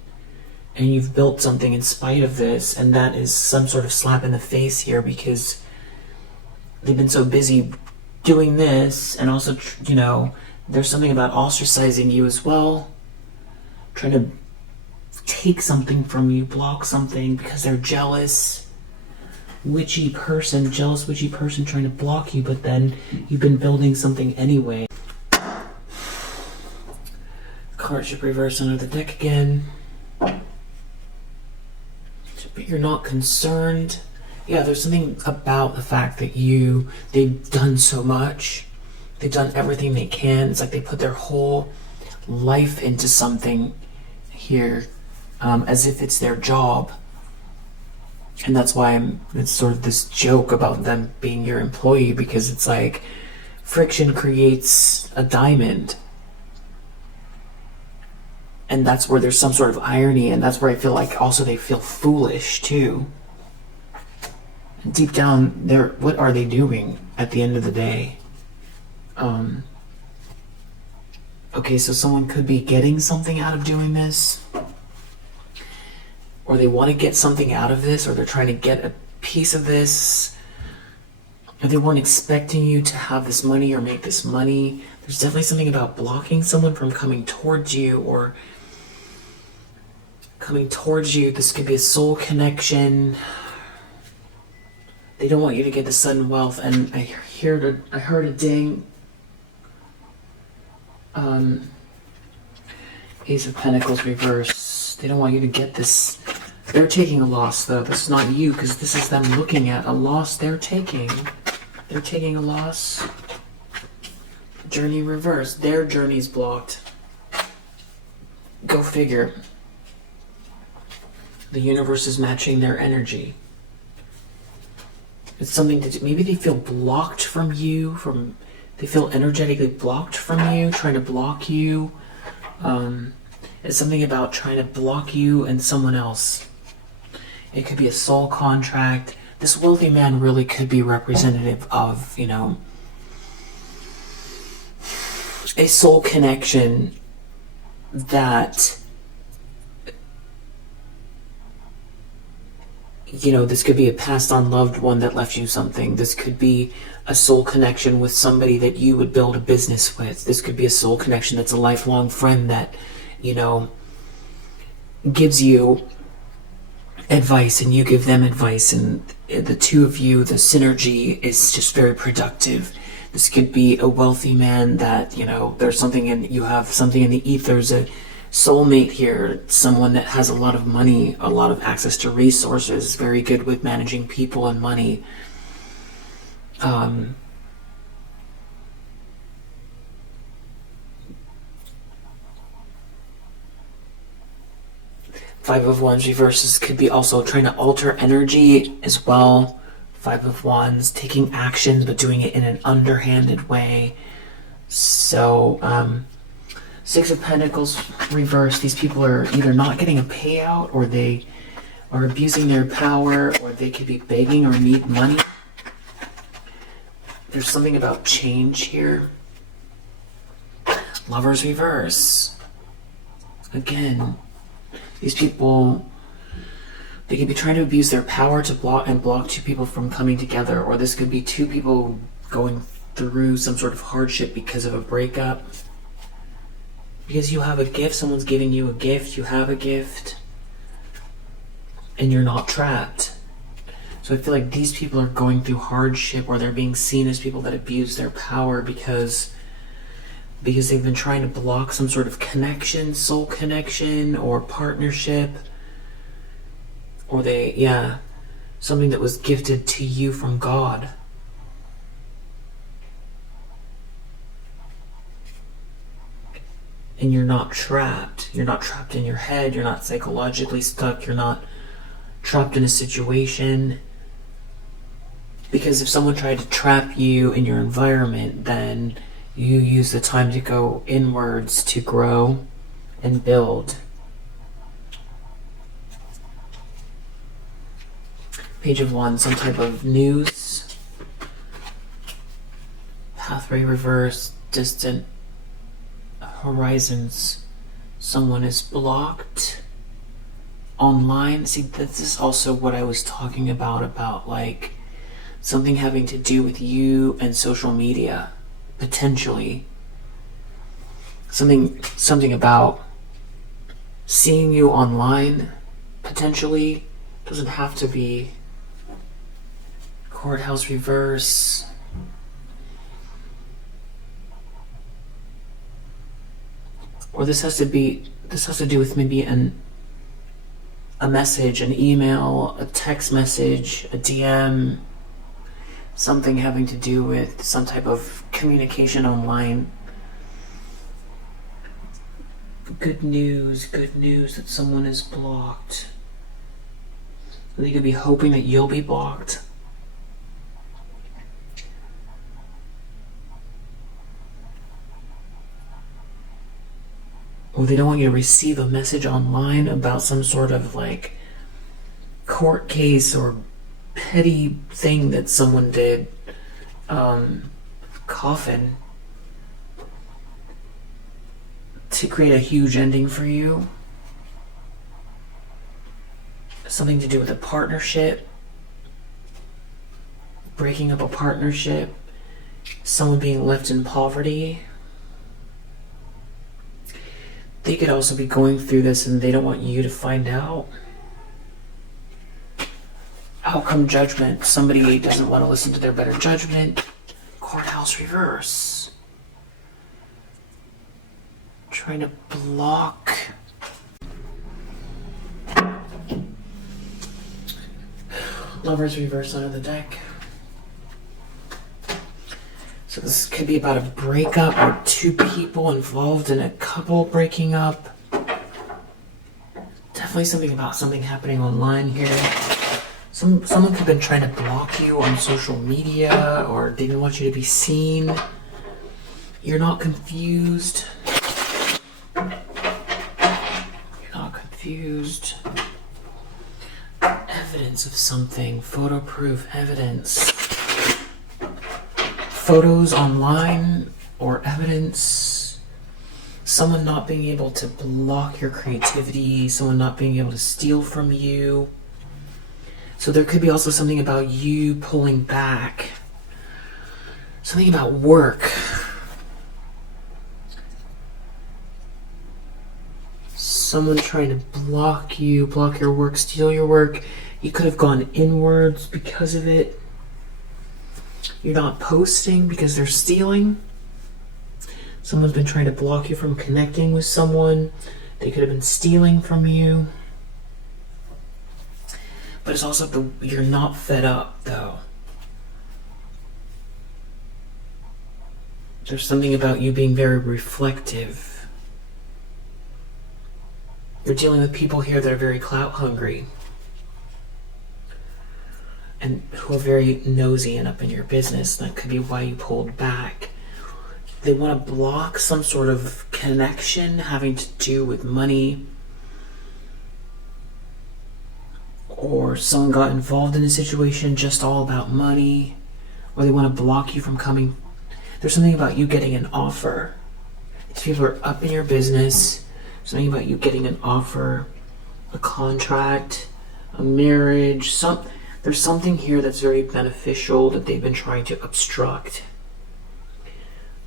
And you've built something in spite of this, and that is some sort of slap in the face here because they've been so busy doing this, and also, you know, there's something about ostracizing you as well, trying to take something from you, block something because they're jealous, jealous witchy person trying to block you, but then you've been building something anyway. Courtship reverse under the deck again. But you're not concerned. Yeah, there's something about the fact that they've done so much. They've done everything they can. It's like they put their whole life into something here, as if it's their job. And that's why it's sort of this joke about them being your employee, because it's like friction creates a diamond. And that's where there's some sort of irony, and that's where I feel like also they feel foolish too. And deep down, what are they doing at the end of the day? Okay, so someone could be getting something out of doing this. or they want to get something out of this, or they're trying to get a piece of this, or they weren't expecting you to have this money or make this money. There's definitely something about blocking someone from coming towards you or coming towards you. This could be a soul connection. They don't want you to get the sudden wealth. And I heard a ding. Ace of Pentacles reverse. They don't want you to get this. They're taking a loss, though. This is not you, because this is them looking at a loss they're taking. They're taking a loss. Journey reverse. Their journey's blocked. Go figure. The universe is matching their energy. It's something to do. Maybe they feel blocked from you. They feel energetically blocked from you, trying to block you. It's something about trying to block you and someone else. It could be a soul contract. This wealthy man really could be representative of, a soul connection that, this could be a passed on loved one that left you something. This could be a soul connection with somebody that you would build a business with. This could be a soul connection that's a lifelong friend that, gives you advice and you give them advice, and the two of you, the synergy is just very productive. This could be a wealthy man that, there's something you have something in the ethers, a soulmate here, someone that has a lot of money, a lot of access to resources, very good with managing people and money. Five of Wands reverses could be also trying to alter energy as well. Five of Wands, taking actions but doing it in an underhanded way. So, Six of Pentacles reverse. These people are either not getting a payout, or they are abusing their power, or they could be begging or need money. There's something about change here. Lovers reverse. Again, these people, they could be trying to abuse their power to block two people from coming together, or this could be two people going through some sort of hardship because of a breakup. Because you have a gift, someone's giving you a gift, you have a gift, and you're not trapped. So I feel like these people are going through hardship, or they're being seen as people that abuse their power because they've been trying to block some sort of connection, soul connection, or partnership. Or something that was gifted to you from God. And you're not trapped. You're not trapped in your head. You're not psychologically stuck. You're not trapped in a situation. Because if someone tried to trap you in your environment, then you use the time to go inwards to grow and build. Page of Wands, some type of news. Pathway reverse, distant horizons. Someone is blocked online. See, this is also what I was talking about like something having to do with you and social media. Potentially something about seeing you online. Potentially doesn't have to be. Courthouse reverse. Or this has to do with maybe a message, an email, a text message, a DM, something having to do with some type of communication online. Good news that someone is blocked. They could be hoping that you'll be blocked. Or they don't want you to receive a message online about some sort of like court case or petty thing that someone did. Coffin. To create a huge ending for you. something to do with a partnership, breaking up a partnership, someone being left in poverty. They could also be going through this and they don't want you to find out. Outcome judgment. Somebody doesn't want to listen to their better judgment. Courthouse reverse. Trying to block. Lovers reverse under the deck. So this could be about a breakup or two people involved in a couple breaking up. Definitely something about something happening online here. Someone could have been trying to block you on social media, or they didn't want you to be seen. You're not confused. You're not confused. Evidence of something. Photo proof evidence. Photos online or evidence. Someone not being able to block your creativity. Someone not being able to steal from you. So there could be also something about you pulling back. Something about work. Someone trying to block you, block your work, steal your work. You could have gone inwards because of it. You're not posting because they're stealing. Someone's been trying to block you from connecting with someone. They could have been stealing from you. But it's also you're not fed up, though. There's something about you being very reflective. You're dealing with people here that are very clout hungry. And who are very nosy and up in your business. That could be why you pulled back. They want to block some sort of connection having to do with money. Or someone got involved in a situation just all about money. Or they want to block you from coming. There's something about you getting an offer. These people are up in your business. Something about you getting an offer, a contract, a marriage, there's something here that's very beneficial that they've been trying to obstruct.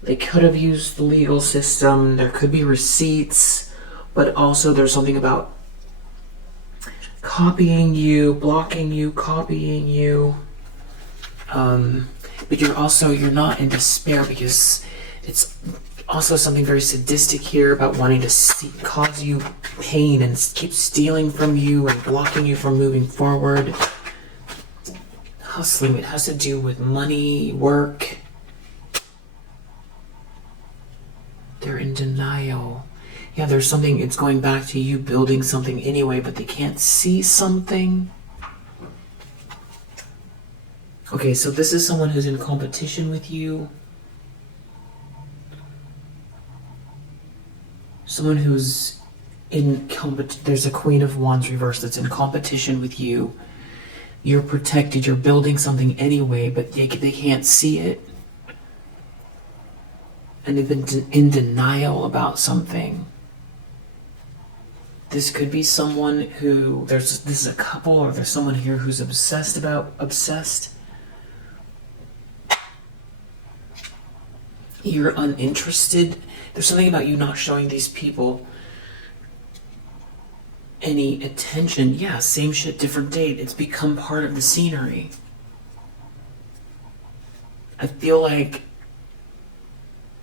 They could have used the legal system. There could be receipts, but also there's something about copying you, blocking you, copying you. But you're not in despair, because it's also something very sadistic here about wanting to cause you pain and keep stealing from you and blocking you from moving forward. Hustling, it has to do with money, work. They're in denial. Yeah, there's something, it's going back to you building something anyway, but they can't see something. Okay, so this is someone who's in competition with you. Someone who's in there's a Queen of Wands reverse that's in competition with you. You're protected, you're building something anyway, but they can't see it. And they've been in denial about something. This could be someone who, this is a couple, or there's someone here who's obsessed. You're uninterested. There's something about you not showing these people any attention. Yeah, same shit, different date. It's become part of the scenery. I feel like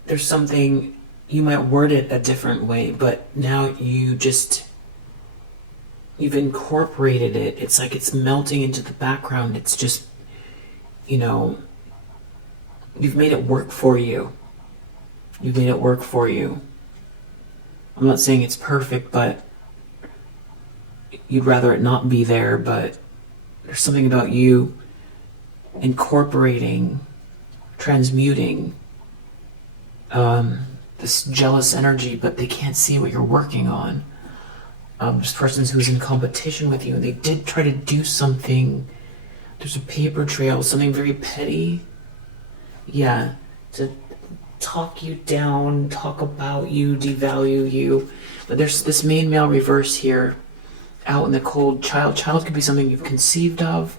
there's something, you might word it a different way, but now you've incorporated it. It's like it's melting into the background. It's just, you've made it work for you. You've made it work for you. I'm not saying it's perfect, but you'd rather it not be there, but there's something about you incorporating, transmuting this jealous energy, but they can't see what you're working on. There's persons who's in competition with you, and they did try to do something. There's a paper trail, something very petty. Yeah, to talk you down, talk about you, devalue you. But there's this main male reverse here out in the cold. Child could be something you've conceived of.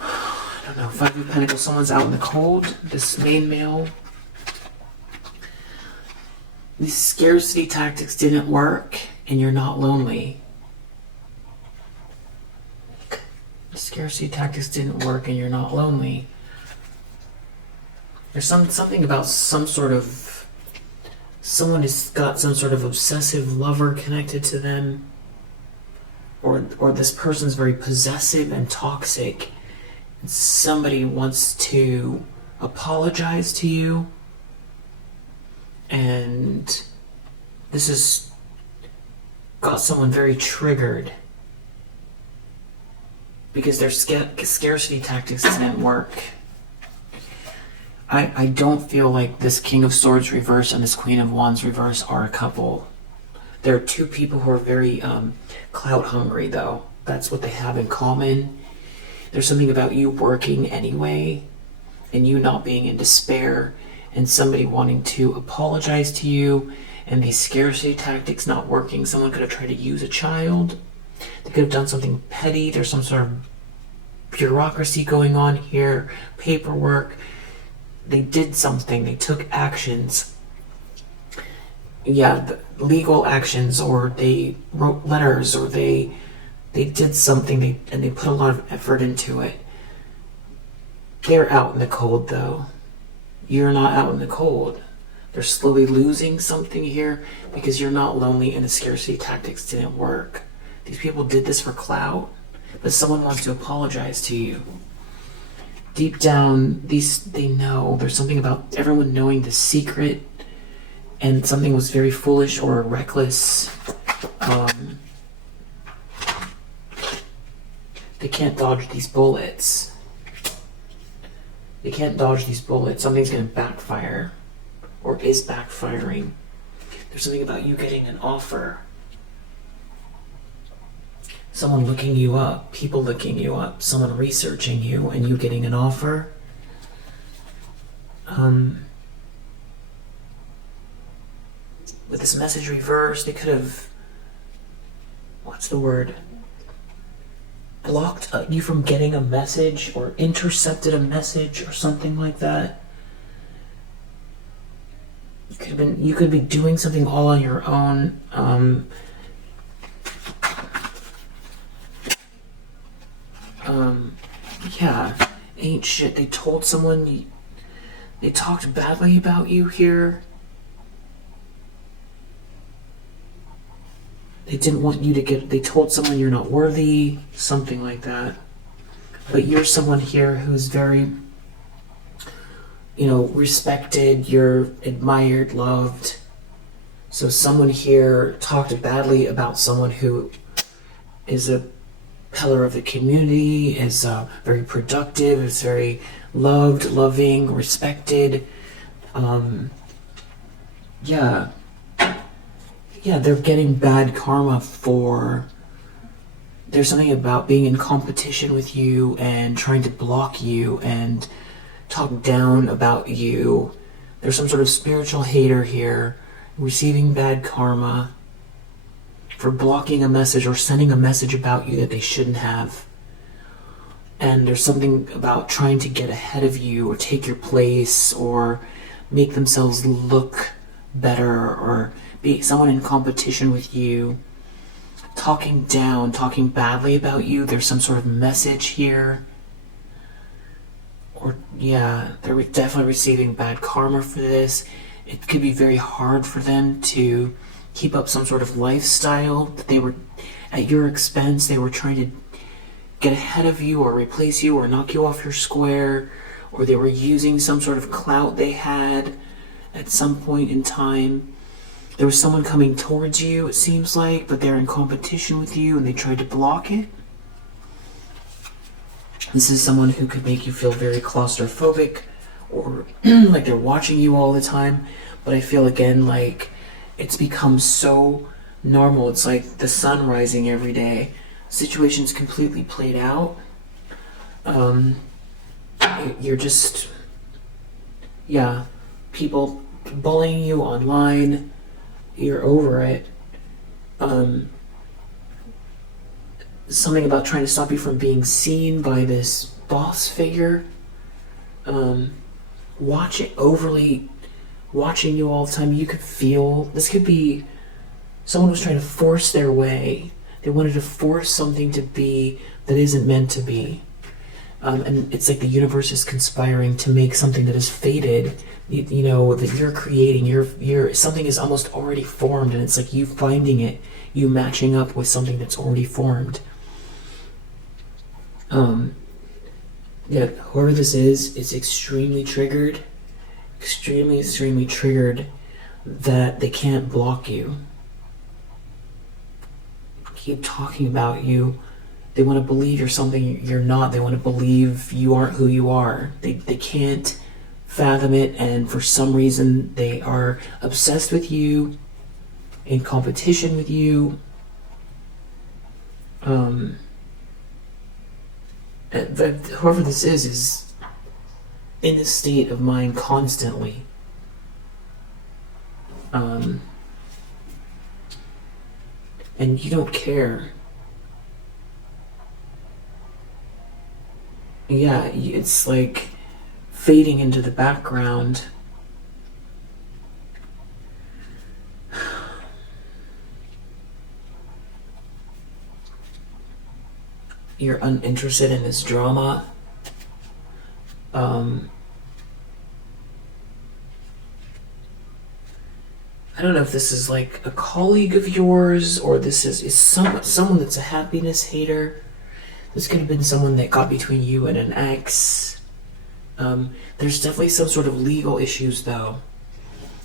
I don't know. 5 of Pentacles, someone's out in the cold. This main male. These scarcity tactics didn't work, and you're not lonely. The scarcity tactics didn't work, and you're not lonely. There's something about some sort of... Someone has got some sort of obsessive lover connected to them. Or this person's very possessive and toxic. And somebody wants to apologize to you. And this has got someone very triggered because their scarcity tactics didn't work. I don't feel like this King of Swords reverse and this Queen of Wands reverse are a couple. There are 2 people who are very clout hungry, though. That's what they have in common. There's something about you working anyway and you not being in despair, and somebody wanting to apologize to you, and these scarcity tactics not working. Someone could have tried to use a child. They could have done something petty. There's some sort of bureaucracy going on here, paperwork. They did something. They took actions. Yeah, legal actions, or they wrote letters, or they did something, and they put a lot of effort into it. They're out in the cold, though. You're not out in the cold. They're slowly losing something here because you're not lonely and the scarcity tactics didn't work. These people did this for clout, but someone wants to apologize to you. Deep down, they know. There's something about everyone knowing the secret, and something was very foolish or reckless. They can't dodge these bullets. They can't dodge these bullets. Something's going to backfire, or is backfiring. There's something about you getting an offer. Someone looking you up, people looking you up, someone researching you, and you getting an offer. With this message reversed, they could have, what's the word? Blocked you from getting a message, or intercepted a message, or something like that. You could be doing something all on your own. Yeah, ain't shit. They told someone, they talked badly about you here. They didn't want you to they told someone you're not worthy, something like that. But you're someone here who's very, respected, you're admired, loved. So someone here talked badly about someone who is a pillar of the community, is very productive, is very loved, loving, respected. They're getting bad karma for... There's something about being in competition with you and trying to block you and talk down about you. There's some sort of spiritual hater here receiving bad karma for blocking a message or sending a message about you that they shouldn't have. And there's something about trying to get ahead of you or take your place or make themselves look better or be someone in competition with you, talking down, talking badly about you. There's some sort of message here. Or, they're definitely receiving bad karma for this. It could be very hard for them to keep up some sort of lifestyle that they were, at your expense, they were trying to get ahead of you or replace you or knock you off your square, or they were using some sort of clout they had at some point in time. There was someone coming towards you, it seems like, but they're in competition with you and they tried to block it. This is someone who could make you feel very claustrophobic or like they're watching you all the time. But I feel again like it's become so normal. It's like the sun rising every day. Situation's completely played out. You're just, people bullying you online. You're over it. something about trying to stop you from being seen by this boss figure. Overly watching you all the time. You could feel, this could be someone was trying to force their way. They wanted to force something to be that isn't meant to be. And it's like the universe is conspiring to make something that is fated, you know, that you're creating. You're something is almost already formed, and it's like you finding it, you matching up with something that's already formed. Yeah, whoever this is extremely triggered, extremely triggered that they can't block you. Keep talking about you. They want to believe you're something you're not. They want to believe you aren't who you are. They can't fathom it, and for some reason they are obsessed with you, in competition with you. Whoever this is in this state of mind constantly. And you don't care. Yeah, it's like fading into the background. You're uninterested in this drama. I don't know if this is like a colleague of yours, or this is someone that's a happiness hater. This could have been someone that got between you and an ex. There's definitely some sort of legal issues, though.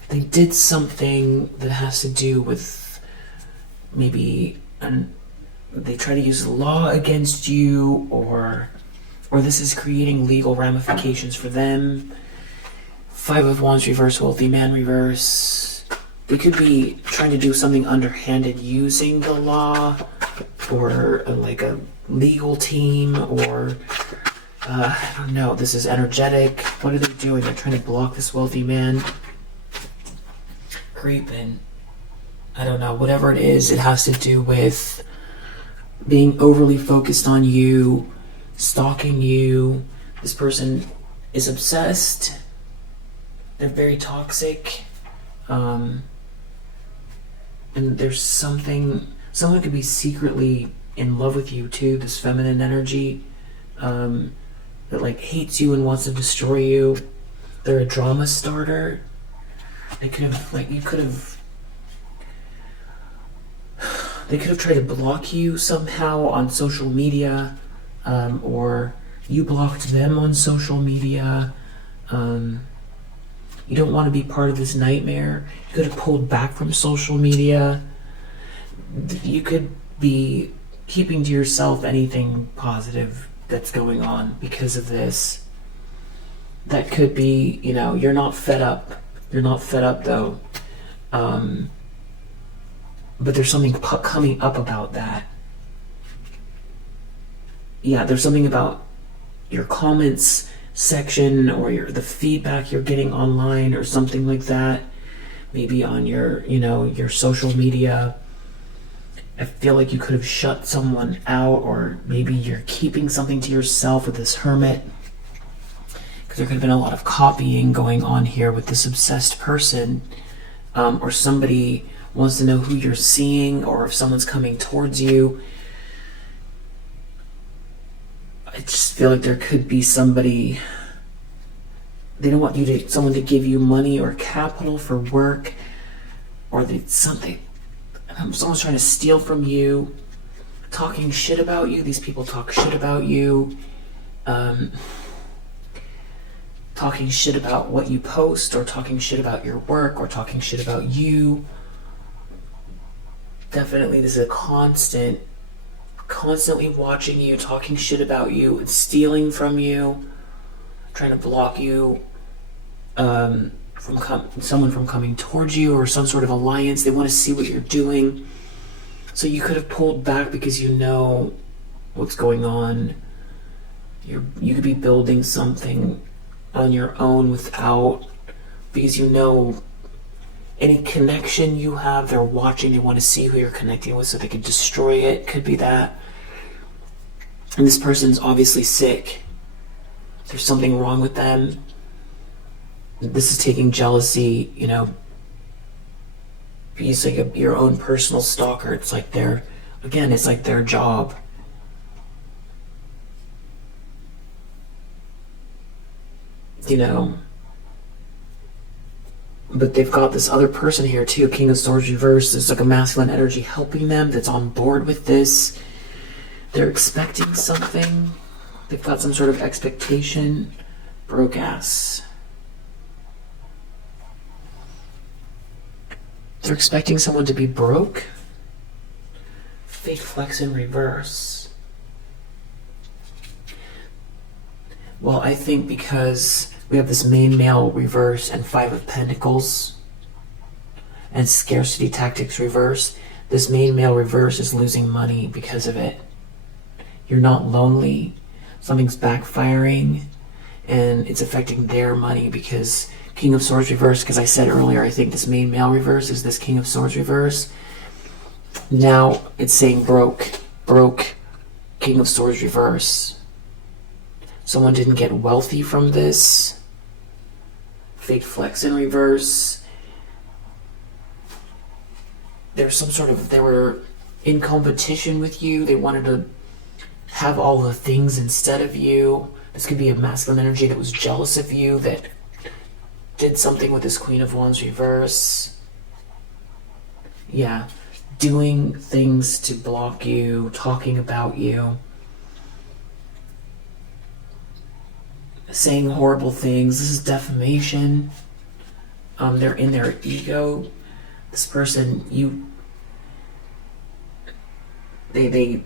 They did something that has to do with maybe they try to use the law against you, or this is creating legal ramifications for them. 5 of Wands reverse, wealthy man reverse. They could be trying to do something underhanded using the law, or like a legal team, or I don't know. This is energetic. What are they doing? They're trying to block this wealthy man. Creeping. I don't know. Whatever it is, it has to do with being overly focused on you, stalking you. This person is obsessed. They're very toxic. And there's someone could be secretly in love with you too, this feminine energy, that like hates you and wants to destroy you. They're a drama starter. They could have tried to block you somehow on social media, or you blocked them on social media. You don't want to be part of this nightmare. You could have pulled back from social media. You could be keeping to yourself anything positive that's going on because of this. That could be, you're not fed up. You're not fed up though. But there's something coming up about that. Yeah, there's something about your comments section, or the feedback you're getting online, or something like that. Maybe on your social media. I feel like you could have shut someone out, or maybe you're keeping something to yourself with this hermit. Because there could have been a lot of copying going on here with this obsessed person, or somebody wants to know who you're seeing, or if someone's coming towards you. I just feel like there could be somebody. They don't want someone to give you money or capital for work, or someone's trying to steal from you, talking shit about you. These people talk shit about you, talking shit about what you post, or talking shit about your work, or talking shit about you. Definitely, this is a constantly watching you, talking shit about you, and stealing from you, trying to block you from someone from coming towards you, or some sort of alliance. They want to see what you're doing. So you could have pulled back because you know what's going on. You could be building something on your own because you know any connection you have, they're watching, they want to see who you're connecting with so they can destroy it. Could be that. And this person's obviously sick. There's something wrong with them. This is taking jealousy, you know, he's like your own personal stalker. It's like it's like their job. You know, but they've got this other person here too, King of Swords reversed. There's like a masculine energy helping them that's on board with this. They're expecting something. They've got some sort of expectation. Broke ass. They're expecting someone to be broke. Fake flex in reverse. Well, I think because we have this main male reverse and 5 of Pentacles and scarcity tactics reverse, this main male reverse is losing money because of it. You're not lonely. Something's backfiring and it's affecting their money because King of Swords reverse, because I said earlier, I think this main male reverse is this King of Swords reverse. Now it's saying broke, King of Swords reverse. Someone didn't get wealthy from this. Fake flex in reverse. They were in competition with you. They wanted to have all the things instead of you. This could be a masculine energy that was jealous of you, that did something with this Queen of Wands reverse. Yeah, doing things to block you, talking about you, saying horrible things. This is defamation. They're in their ego. This person, they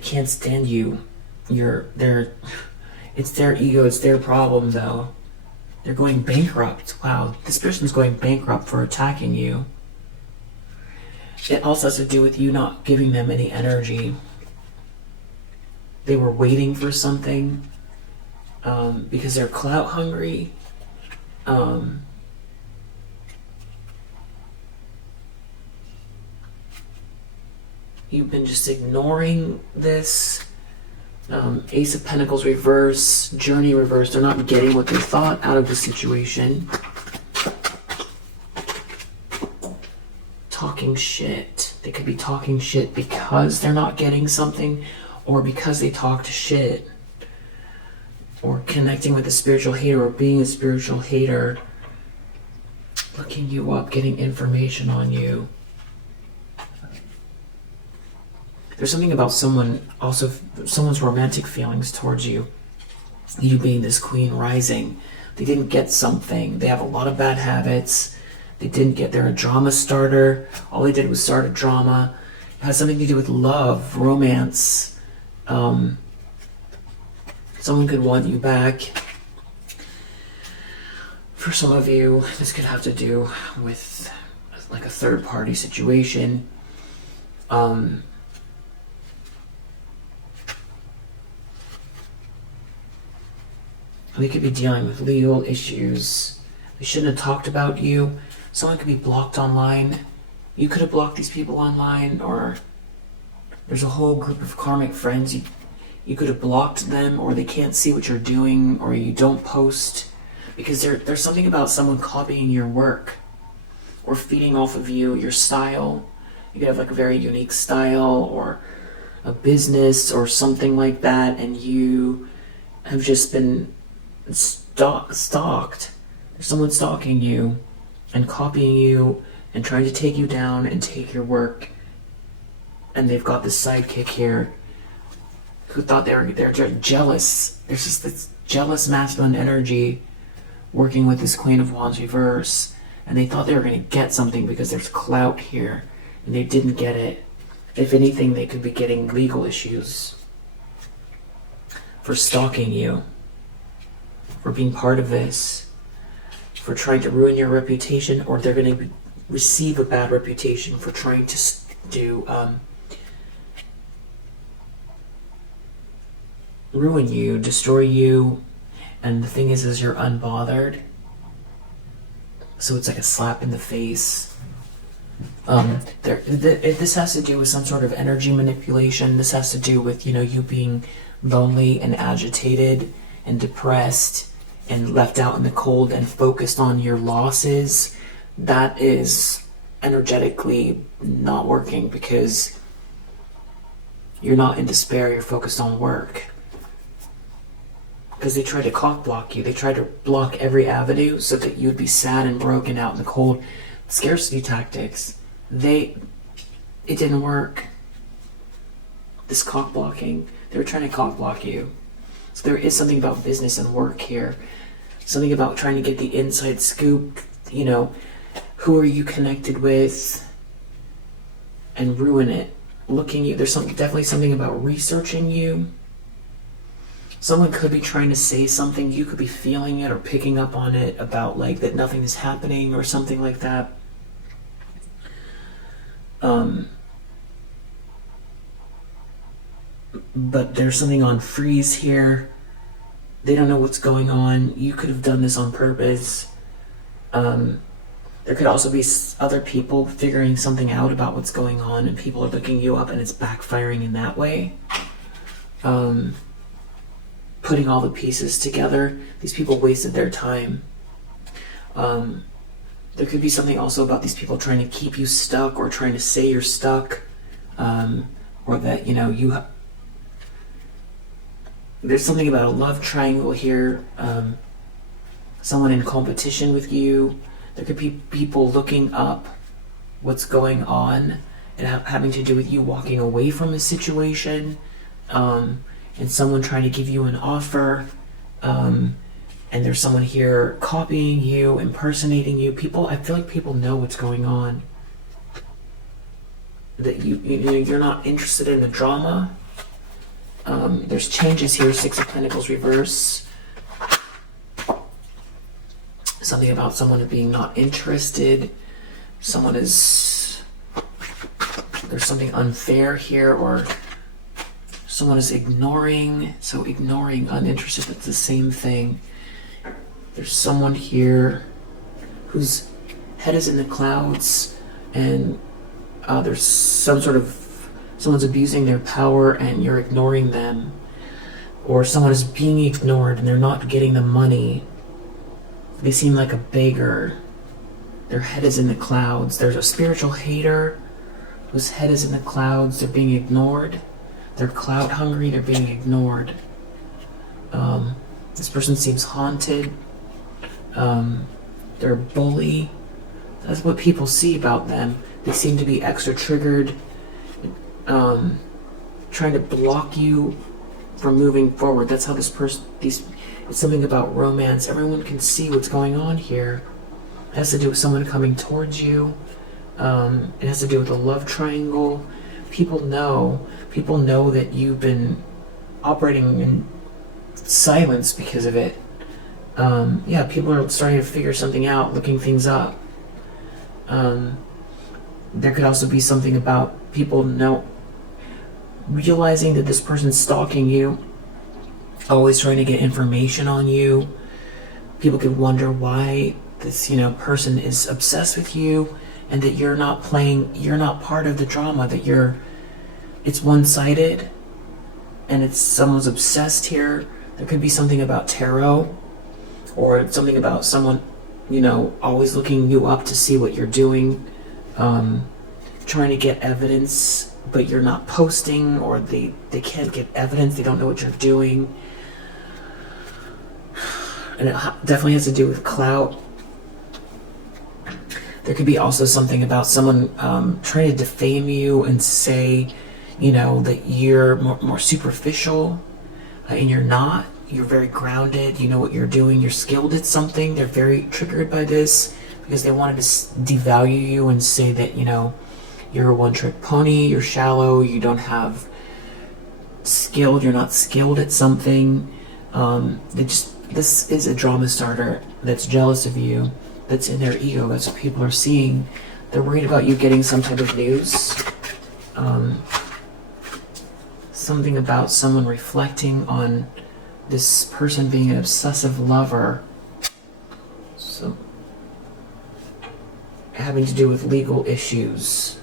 can't stand you. It's their ego, it's their problem though. They're going bankrupt. Wow, this person's going bankrupt for attacking you. It also has to do with you not giving them any energy. They were waiting for something because they're clout hungry. You've been just ignoring this. Ace of Pentacles reverse, Journey reverse. They're not getting what they thought out of the situation. Talking shit. They could be talking shit because they're not getting something, or because they talked shit, or connecting with a spiritual hater, or being a spiritual hater, looking you up, getting information on you. There's something about someone's romantic feelings towards you. You being this queen rising. They didn't get something. They have a lot of bad habits. They're a drama starter. All they did was start a drama. It has something to do with love, romance. Someone could want you back. For some of you, this could have to do with like a third party situation. They could be dealing with legal issues. They shouldn't have talked about you. Someone could be blocked online. You could have blocked these people online, or there's a whole group of karmic friends. You could have blocked them, or they can't see what you're doing, or you don't post. Because there's something about someone copying your work or feeding off of you, your style. You could have like a very unique style or a business or something like that, and you have just been stalked. There's someone stalking you and copying you and trying to take you down and take your work. And they've got this sidekick here who thought they're jealous. There's just this jealous masculine energy working with this Queen of Wands reverse, and they thought they were going to get something because there's clout here, and they didn't get it. If anything, they could be getting legal issues for stalking you, for being part of this, for trying to ruin your reputation, or they're going to receive a bad reputation for trying to ruin you, destroy you. And the thing is you're unbothered, so it's like a slap in the face. This has to do with some sort of energy manipulation. This has to do with, you being lonely and agitated and depressed and left out in the cold and focused on your losses. That is energetically not working, because you're not in despair, you're focused on work. Because they tried to cock block you. They tried to block every avenue so that you'd be sad and broken out in the cold. Scarcity tactics. It didn't work. This cock blocking, they were trying to cock block you. So there is something about business and work here. Something about trying to get the inside scoop, who are you connected with, and ruin it. There's definitely something about researching you. Someone could be trying to say something, you could be feeling it or picking up on it about that nothing is happening or something like that. But there's something on freeze here. They don't know what's going on. You could have done this on purpose. There could also be other people figuring something out about what's going on, and people are looking you up and it's backfiring in that way. Putting all the pieces together, these people wasted their time. There could be something also about these people trying to keep you stuck, or trying to say you're stuck, or that, there's something about a love triangle here, someone in competition with you. There could be people looking up what's going on and having to do with you walking away from a situation, and someone trying to give you an offer, and there's someone here copying you, impersonating you. I feel like people know what's going on. That you're not interested in the drama. There's changes here. 6 of Pentacles reverse. Something about someone being not interested. There's something unfair here, or someone is ignoring. So ignoring, uninterested, that's the same thing. There's someone here whose head is in the clouds, and there's someone's abusing their power and you're ignoring them. Or someone is being ignored and they're not getting the money. They seem like a beggar. Their head is in the clouds. There's a spiritual hater whose head is in the clouds. They're being ignored. They're clout hungry. They're being ignored. This person seems haunted. They're a bully. That's what people see about them. They seem to be extra triggered, trying to block you from moving forward. That's how it's something about romance. Everyone can see what's going on here. It has to do with someone coming towards you. It has to do with a love triangle. People know that you've been operating in silence because of it. People are starting to figure something out, looking things up. There could also be something about people realizing that this person's stalking you, always trying to get information on you. People could wonder why this, person is obsessed with you, and that you're not part of the drama, that it's one-sided, and someone's obsessed here. There could be something about tarot, or something about someone, always looking you up to see what you're doing, trying to get evidence, but you're not posting, or they can't get evidence, they don't know what you're doing. And it definitely has to do with clout. There could be also something about someone trying to defame you and say, that you're more superficial, and you're not. You're very grounded, you know what you're doing, you're skilled at something. They're very triggered by this because they wanted to devalue you and say that, you're a one-trick pony, you're shallow, you don't have you're not skilled at something. This is a drama starter that's jealous of you, that's in their ego. That's what people are seeing. They're worried about you getting some type of news. Something about someone reflecting on this person being an obsessive lover. So having to do with legal issues,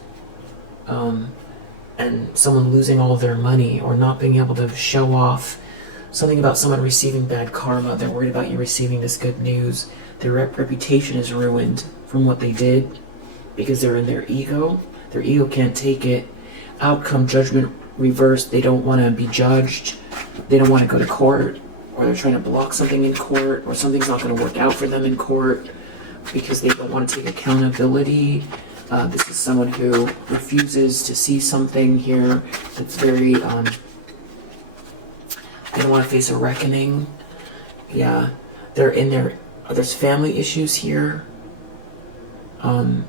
and someone losing all of their money or not being able to show off. Something about someone receiving bad karma. They're worried about you receiving this good news. Their reputation is ruined from what they did because they're in their ego. Their ego can't take it. Outcome, judgment, reversed. They don't want to be judged. They don't want to go to court, or they're trying to block something in court, or something's not going to work out for them in court because they don't want to take accountability. This is someone who refuses to see something here that's very, they don't want to face a reckoning. Yeah, they're in there. There's family issues here. Some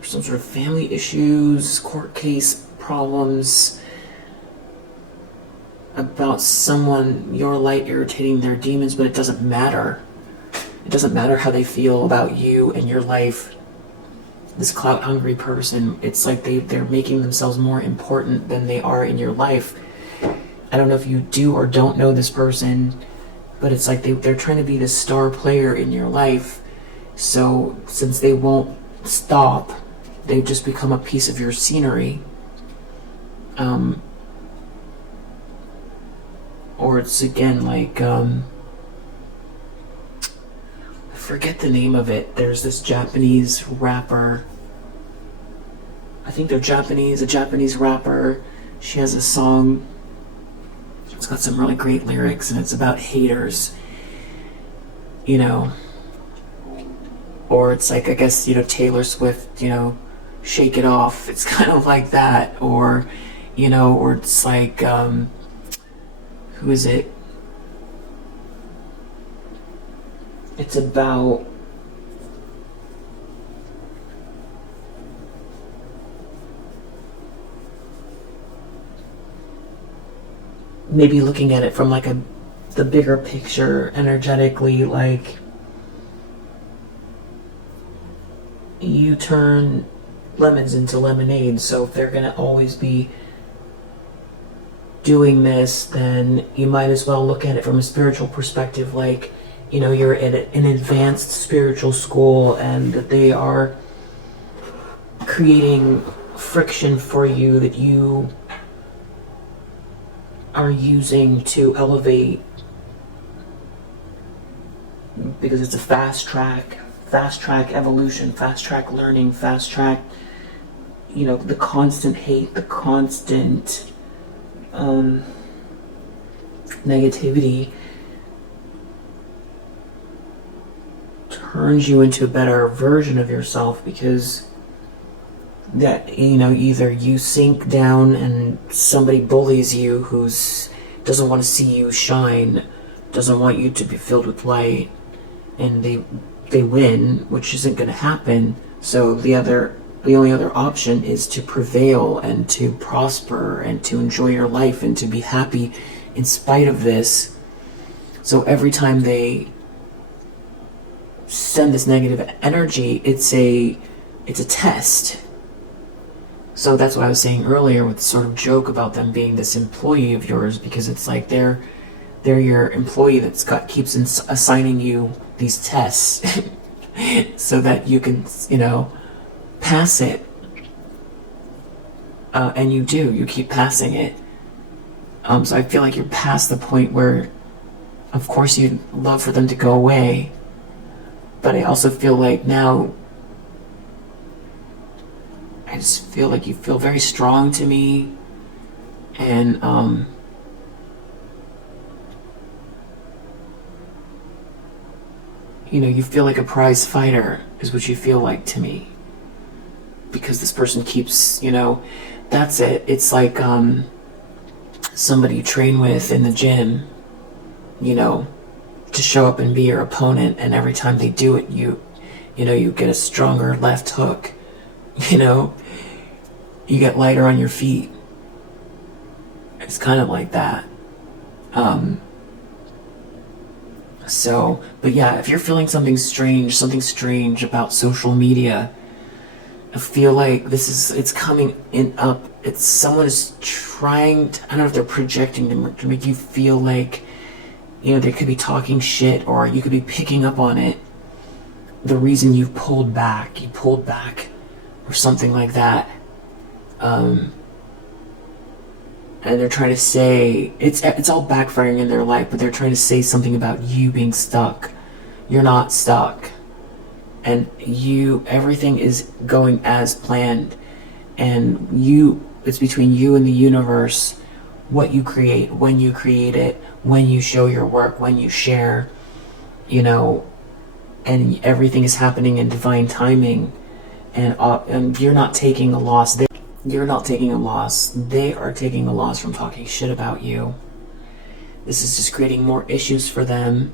sort of family issues, court case problems about someone, your light irritating their demons, but it doesn't matter. It doesn't matter how they feel about you and your life. This clout-hungry person, it's like they're making themselves more important than they are in your life. I don't know if you do or don't know this person, but it's like they're trying to be the star player in your life. So since they won't stop, they've just become a piece of your scenery. Or it's again like, I forget the name of it. There's this Japanese rapper. I think they're Japanese, a Japanese rapper. She has a song. It's got some really great lyrics, and it's about haters, you know. Or it's like, I guess, you know, Taylor Swift, you know, Shake It Off. It's kind of like that. Or, you know, or it's like, who is it? It's about maybe looking at it from like the bigger picture energetically, like you turn lemons into lemonade. So if they're gonna always be doing this, then you might as well look at it from a spiritual perspective, like, you know, you're at an advanced spiritual school and that they are creating friction for you that you are using to elevate, because it's a fast track evolution, fast track learning, fast track, you know, the constant hate, the constant negativity turns you into a better version of yourself, because that, you know, either you sink down and somebody bullies you who's doesn't want to see you shine, doesn't want you to be filled with light, and they win, which isn't going to happen. So the only other option is to prevail and to prosper and to enjoy your life and to be happy in spite of this. So every time they send this negative energy, it's a test. So that's what I was saying earlier with the sort of joke about them being this employee of yours, because it's like they're your employee that's keeps assigning you these tests so that you can, you know, pass it. And you keep passing it. So I feel like you're past the point where, of course, you'd love for them to go away, but I also feel like now, I just feel like you feel very strong to me, and you know, you feel like a prize fighter is what you feel like to me, because this person keeps, you know, that's it. It's like somebody you train with in the gym, you know, to show up and be your opponent, and every time they do it, you know, you get a stronger left hook, you know, you get lighter on your feet. It's kind of like that. So, but yeah, if you're feeling something strange about social media, I feel like it's coming in up. It's someone is trying to, I don't know if they're projecting to make you feel like, you know, they could be talking shit, or you could be picking up on it. the reason you pulled back or something like that. And they're trying to say, it's all backfiring in their life, but they're trying to say something about you being stuck. You're not stuck. And everything is going as planned. And it's between you and the universe, what you create, when you create it, when you show your work, when you share, and everything is happening in divine timing. And you're not taking a loss. You're not taking a loss. They are taking a loss from talking shit about you. This is just creating more issues for them.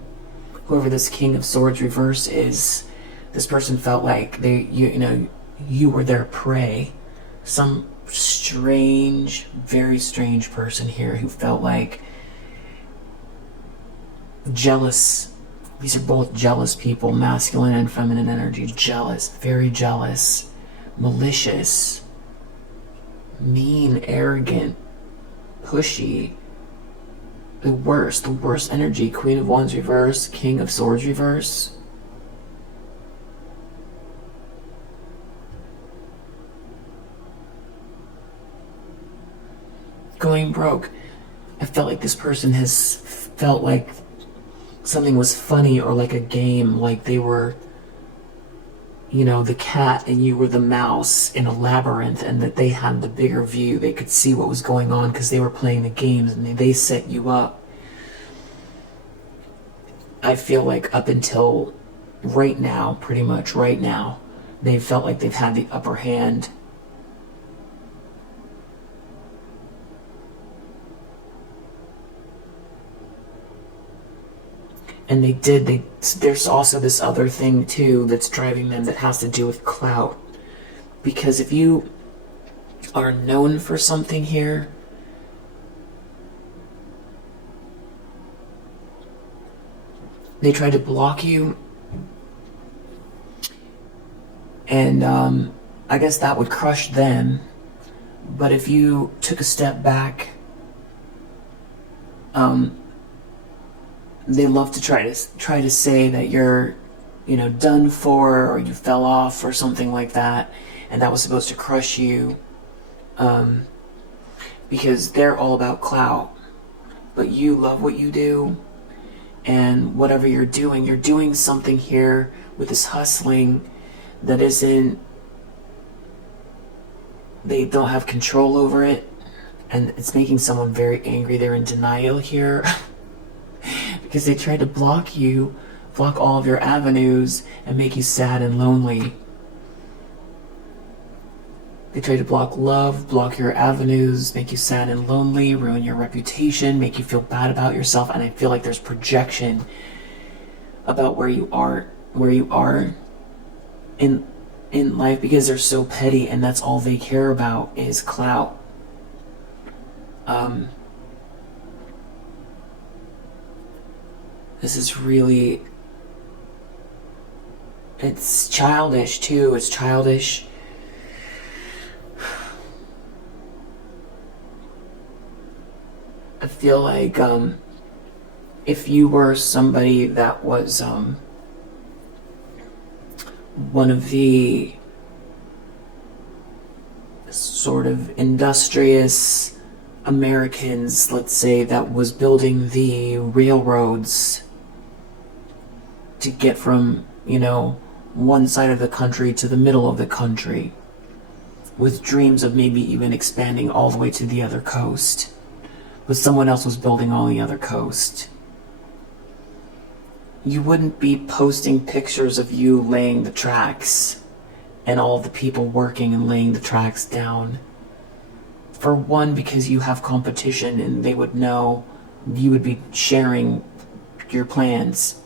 Whoever this King of Swords reverse is, this person felt like you were their prey. Some strange, very strange person here who felt like jealous. These are both jealous people, masculine and feminine energy. Jealous, very jealous, malicious, mean, arrogant, pushy. The worst energy. Queen of Wands reverse, King of Swords reverse. Going broke. I felt like this person has felt like something was funny, or like a game, like they were, the cat and you were the mouse in a labyrinth, and that they had the bigger view. They could see what was going on because they were playing the games and they set you up. I feel like up until right now, pretty much right now, they felt like they've had the upper hand. And they did. There's also this other thing too that's driving them that has to do with clout. Because if you are known for something here, they try to block you. And I guess that would crush them. But if you took a step back, they love to try to say that you're, done for, or you fell off, or something like that, and that was supposed to crush you, because they're all about clout. But you love what you do, and whatever you're doing something here with this hustling that isn't. They don't have control over it, and it's making someone very angry. They're in denial here. Because they tried to block all of your avenues, and make you sad and lonely. They tried to block love, block your avenues, make you sad and lonely, ruin your reputation, make you feel bad about yourself. And I feel like there's projection about where you are in life, because they're so petty, and that's all they care about is clout. This is really, it's childish too. It's childish. I feel like if you were somebody that was one of the sort of industrious Americans, let's say, that was building the railroads to get from, one side of the country to the middle of the country, with dreams of maybe even expanding all the way to the other coast, but someone else was building on the other coast. You wouldn't be posting pictures of you laying the tracks and all the people working and laying the tracks down. For one, because you have competition and they would know you would be sharing your plans.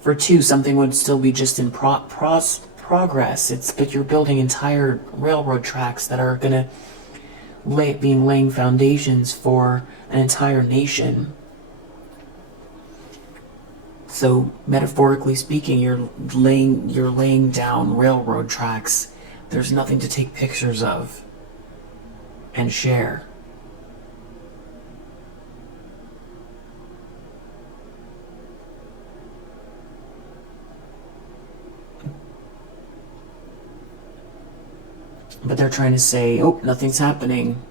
For two, something would still be just in progress. But you're building entire railroad tracks that are gonna laying foundations for an entire nation. So metaphorically speaking, you're laying down railroad tracks. There's nothing to take pictures of and share. but they're trying to say, oh, nothing's happening.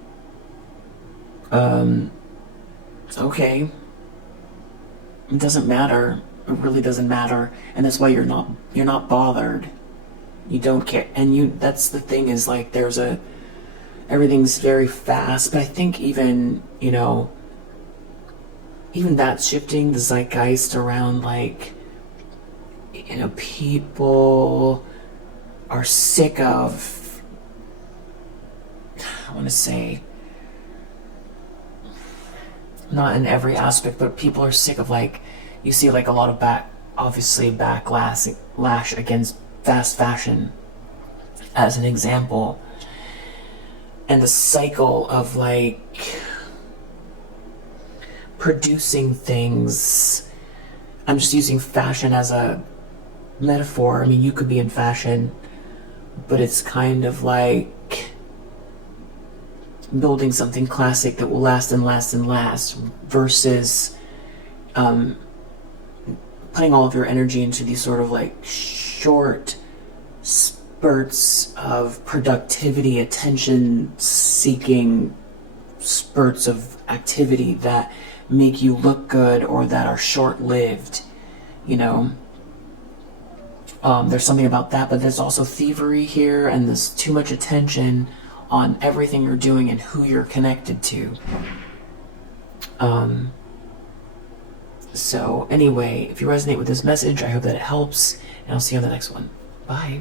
Okay. It doesn't matter. It really doesn't matter. And that's why you're not bothered. You don't care. And that's the thing, is like everything's very fast, but I think even that's shifting the zeitgeist around, like, people are sick of, I want to say, not in every aspect, but people are sick of, like, you see like a lot of backlash against fast fashion as an example, and the cycle of like producing things. I'm just using fashion as a metaphor. I mean, you could be in fashion, but it's kind of like building something classic that will last and last and last, versus putting all of your energy into these sort of like short spurts of productivity, attention-seeking spurts of activity that make you look good or that are short-lived, There's something about that, but there's also thievery here, and there's too much attention on everything you're doing and who you're connected to. So anyway, if you resonate with this message, I hope that it helps, and I'll see you on the next one. Bye.